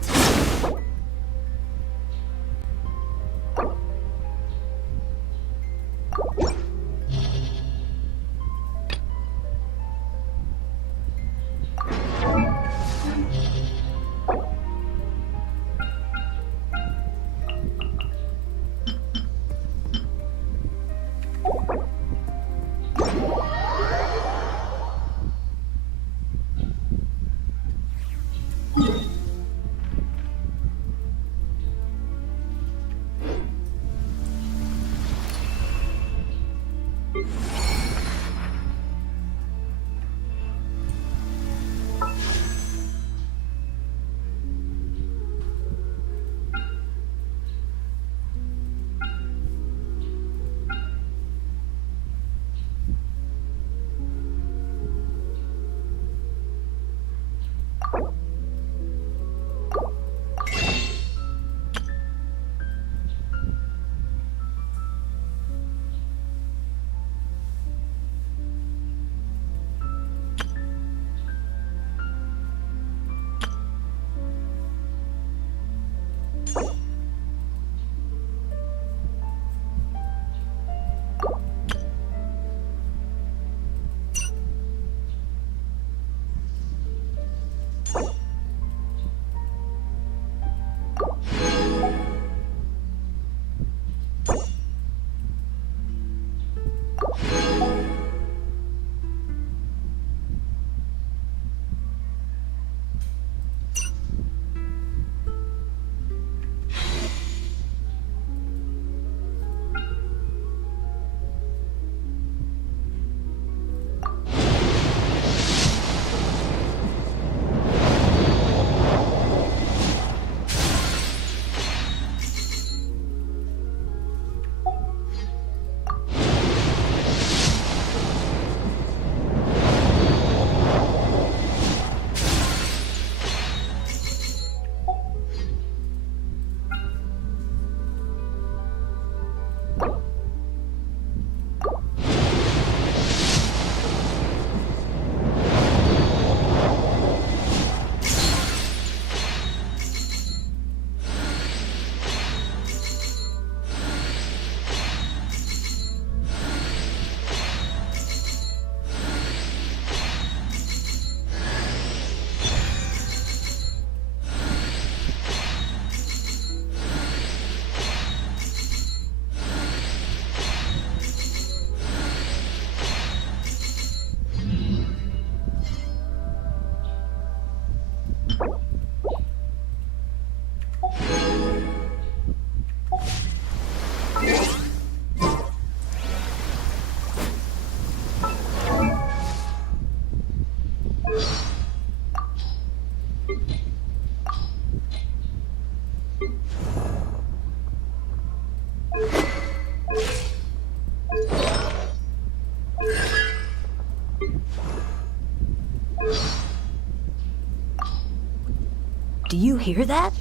Do you hear that?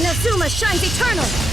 Inazuma shines eternal!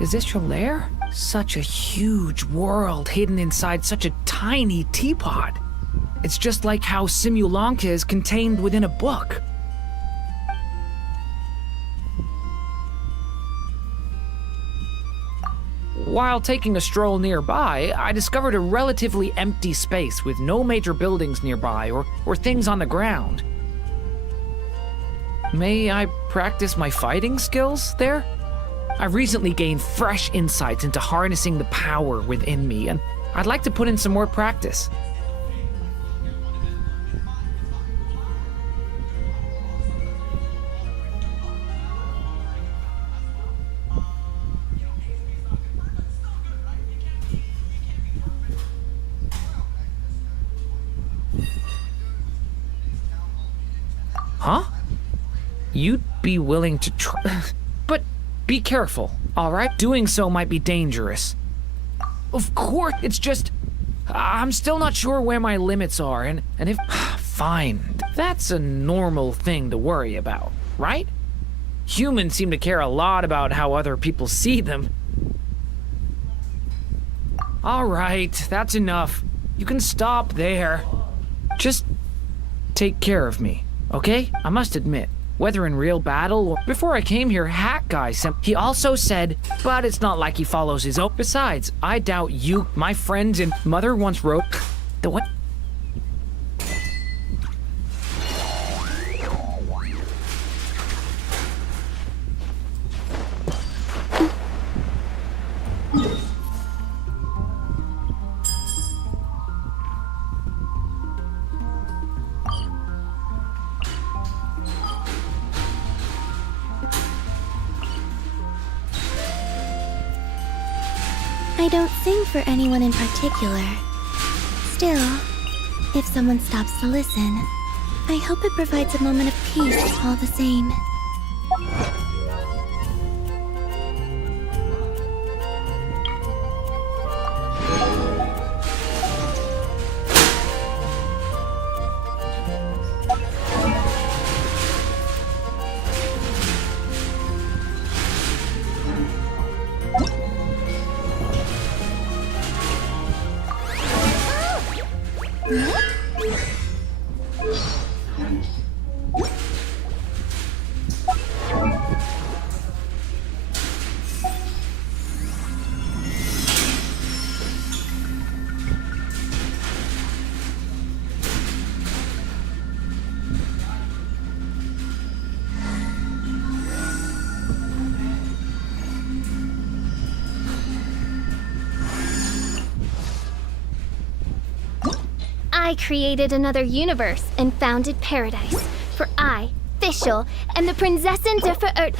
Is this your lair? Such a huge world hidden inside such a tiny teapot. It's just like how Simulanka is contained within a book. While taking a stroll nearby, I discovered a relatively empty space with no major buildings nearby or things on the ground. May I practice my fighting skills there? I've recently gained fresh insights into harnessing the power within me, and I'd like to put in some more practice. Huh? You'd be willing to try... But be careful, alright? Doing so might be dangerous. Of course, it's just... I'm still not sure where my limits are, and if... Fine, that's a normal thing to worry about, right? Humans seem to care a lot about how other people see them. Alright, that's enough. You can stop there. Just take care of me. Okay? I must admit, whether in real battle or before I came here, Hat Guy he also said, but it's not like he follows his own. Besides, I doubt you, my friends and mother once wrote the what? I don't sing for anyone in particular. Still, if someone stops to listen, I hope it provides a moment of peace all the same. I created another universe and founded paradise. For I, Fischl, am the Prinzessin der Verirrt...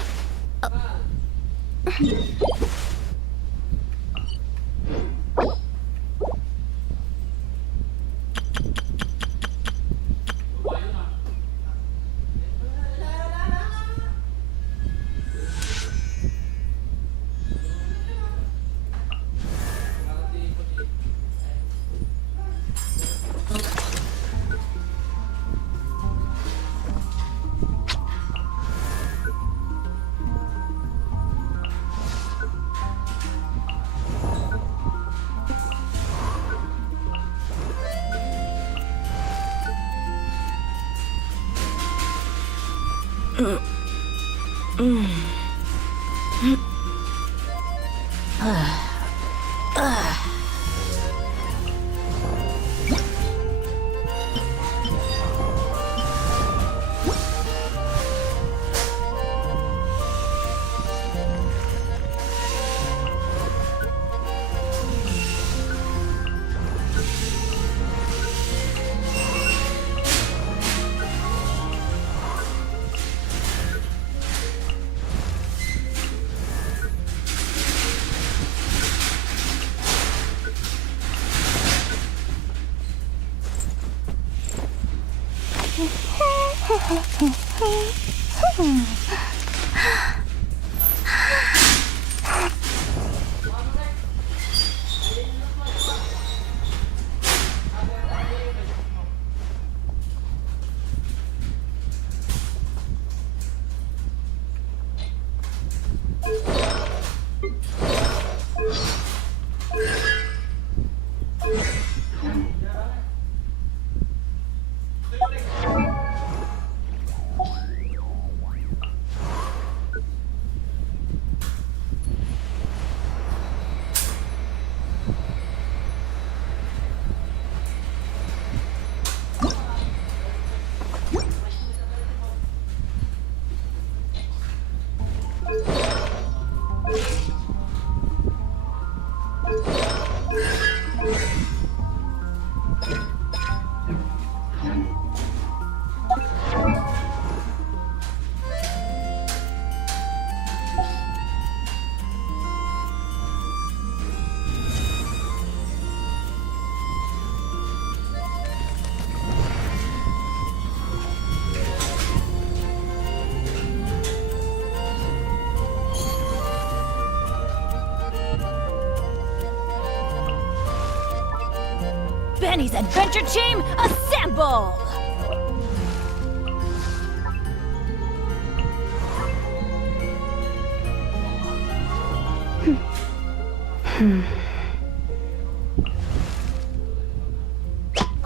Benny's Adventure Team, assemble!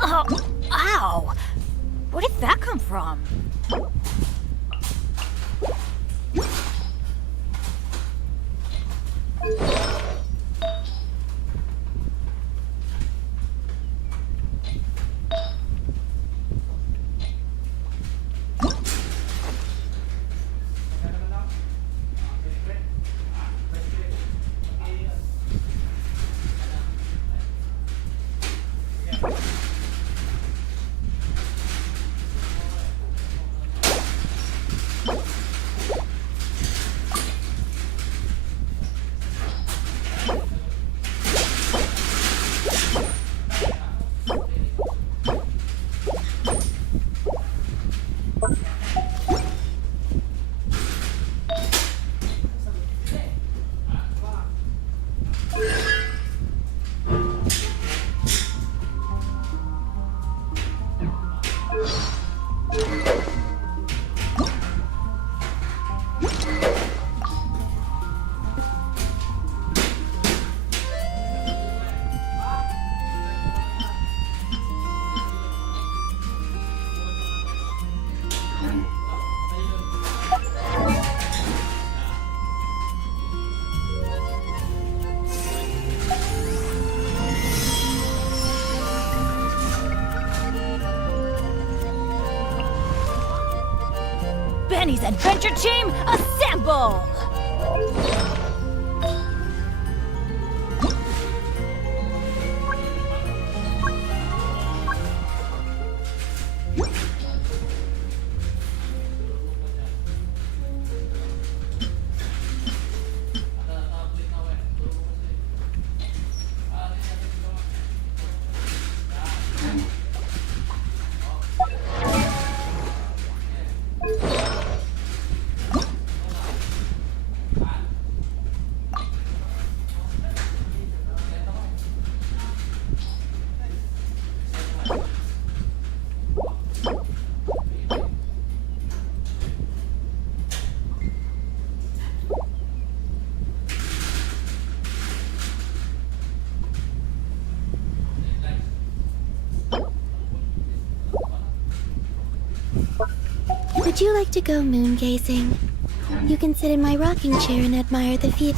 Oh, ow! Where did that come from? Benny's Adventure Team, assemble! Would you like to go moon gazing? You can sit in my rocking chair and admire the view.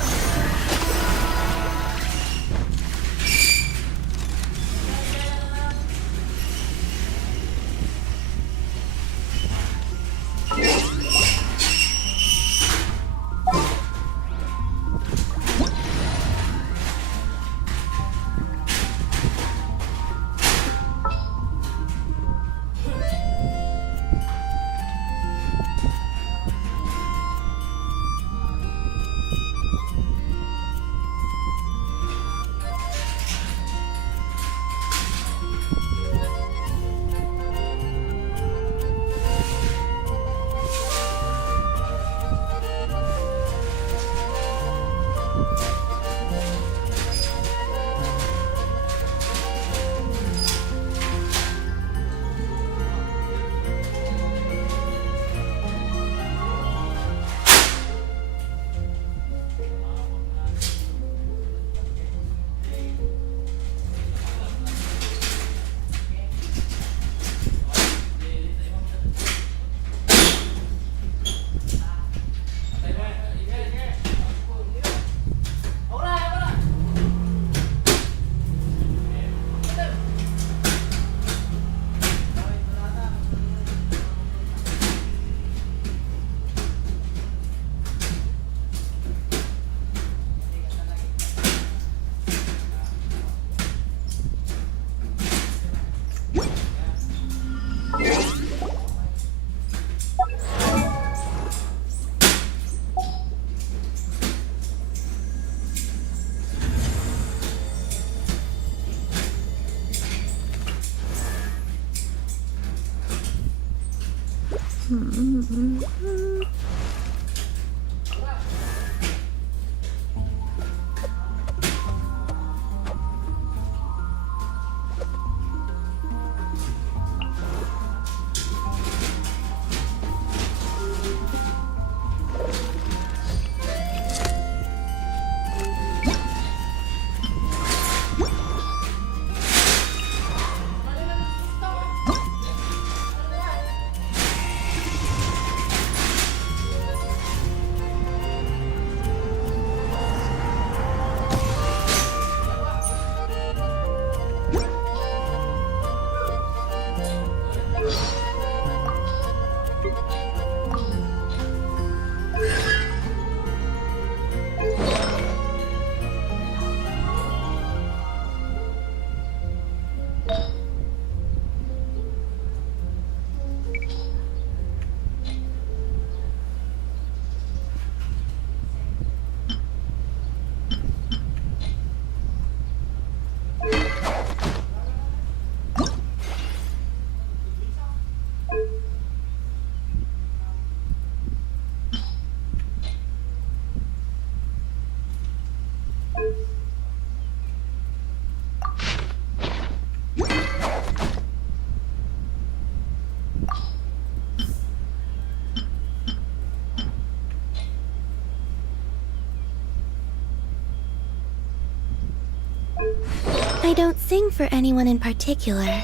I don't sing for anyone in particular.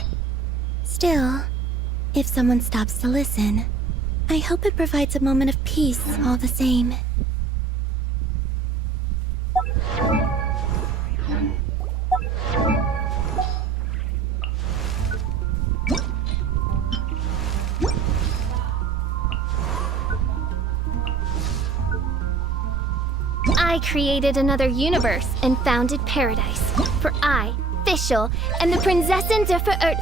Still, if someone stops to listen, I hope it provides a moment of peace all the same. I created another universe and founded paradise. For I, Fischl, and the Prinzessin der Verirrt...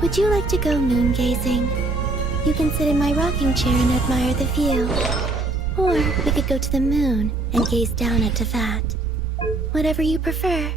Would you like to go moon gazing? You can sit in my rocking chair and admire the view. Or we could go to the moon and gaze down at Tefat. Whatever you prefer.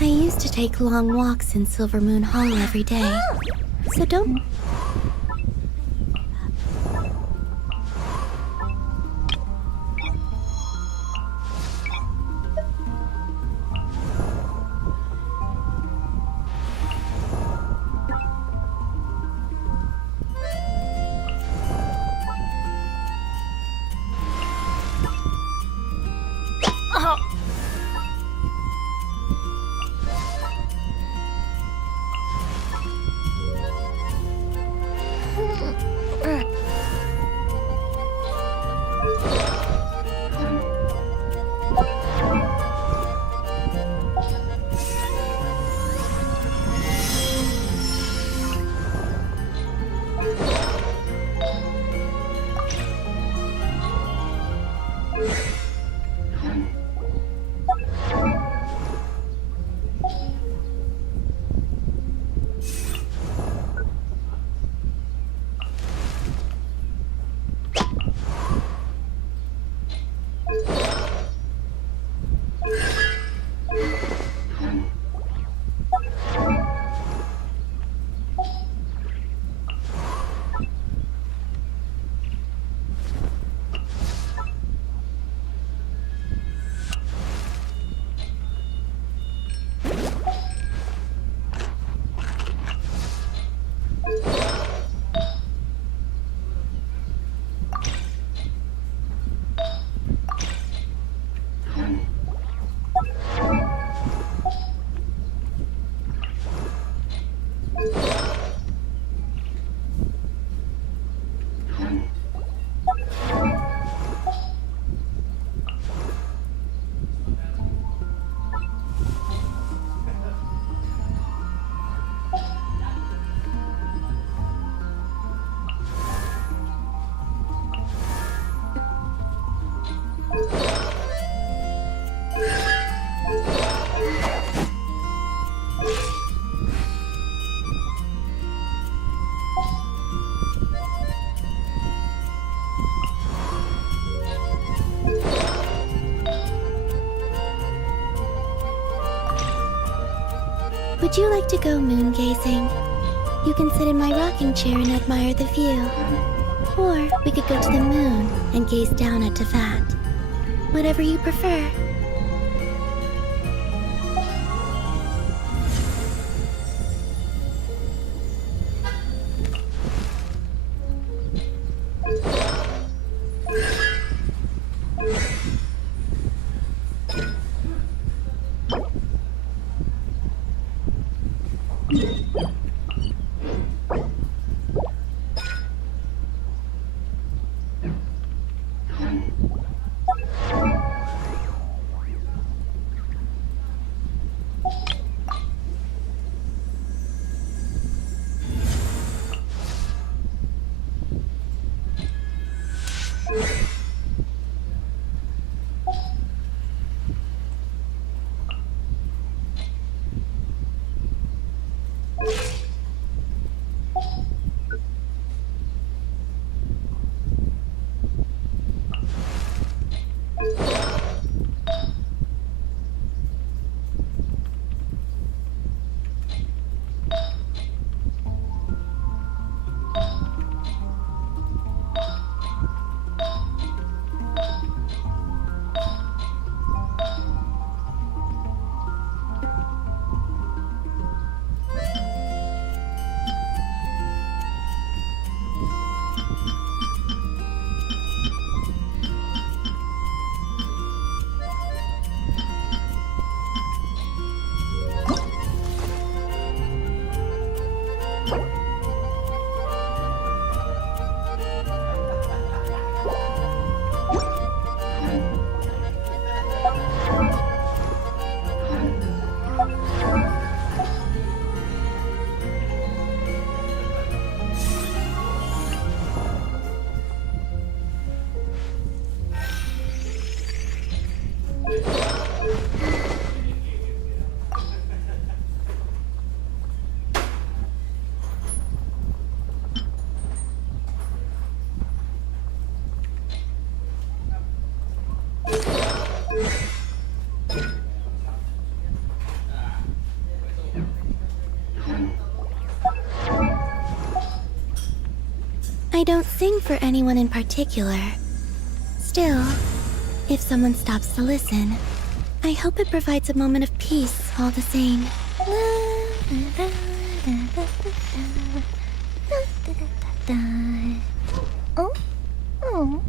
I used to take long walks in Silver Moon Hall every day, so don't... Would you like to go moon gazing? You can sit in my rocking chair and admire the view. Or we could go to the moon and gaze down at Tefat. Whatever you prefer. You I don't sing for anyone in particular. Still, if someone stops to listen, I hope it provides a moment of peace all the same. Oh? Oh.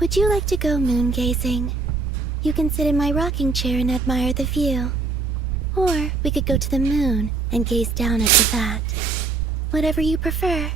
Would you like to go moon gazing? You can sit in my rocking chair and admire the view. Or we could go to the moon and gaze down at the vat. Whatever you prefer.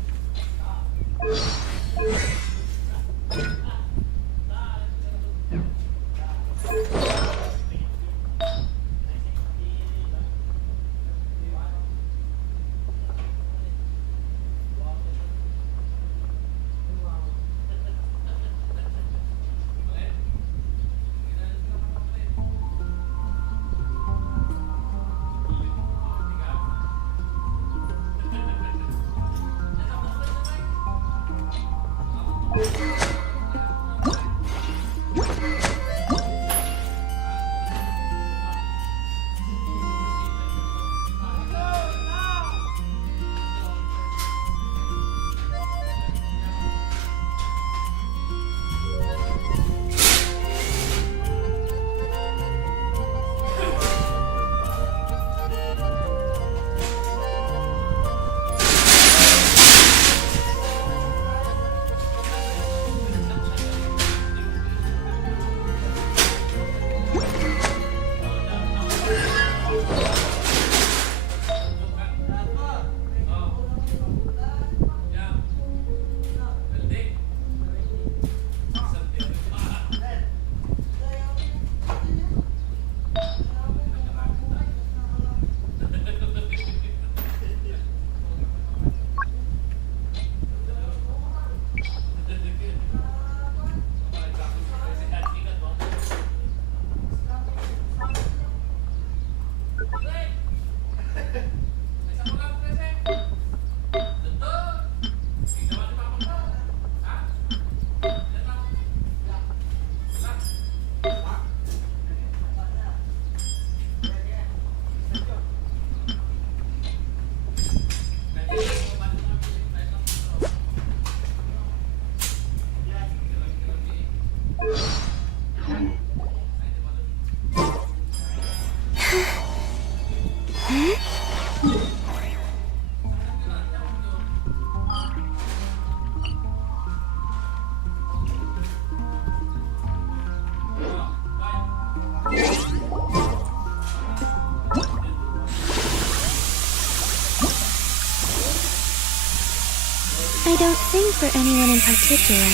I don't sing for anyone in particular.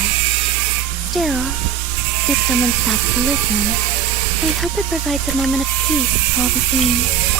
Still, if someone stops to listen, I hope it provides a moment of peace all the same.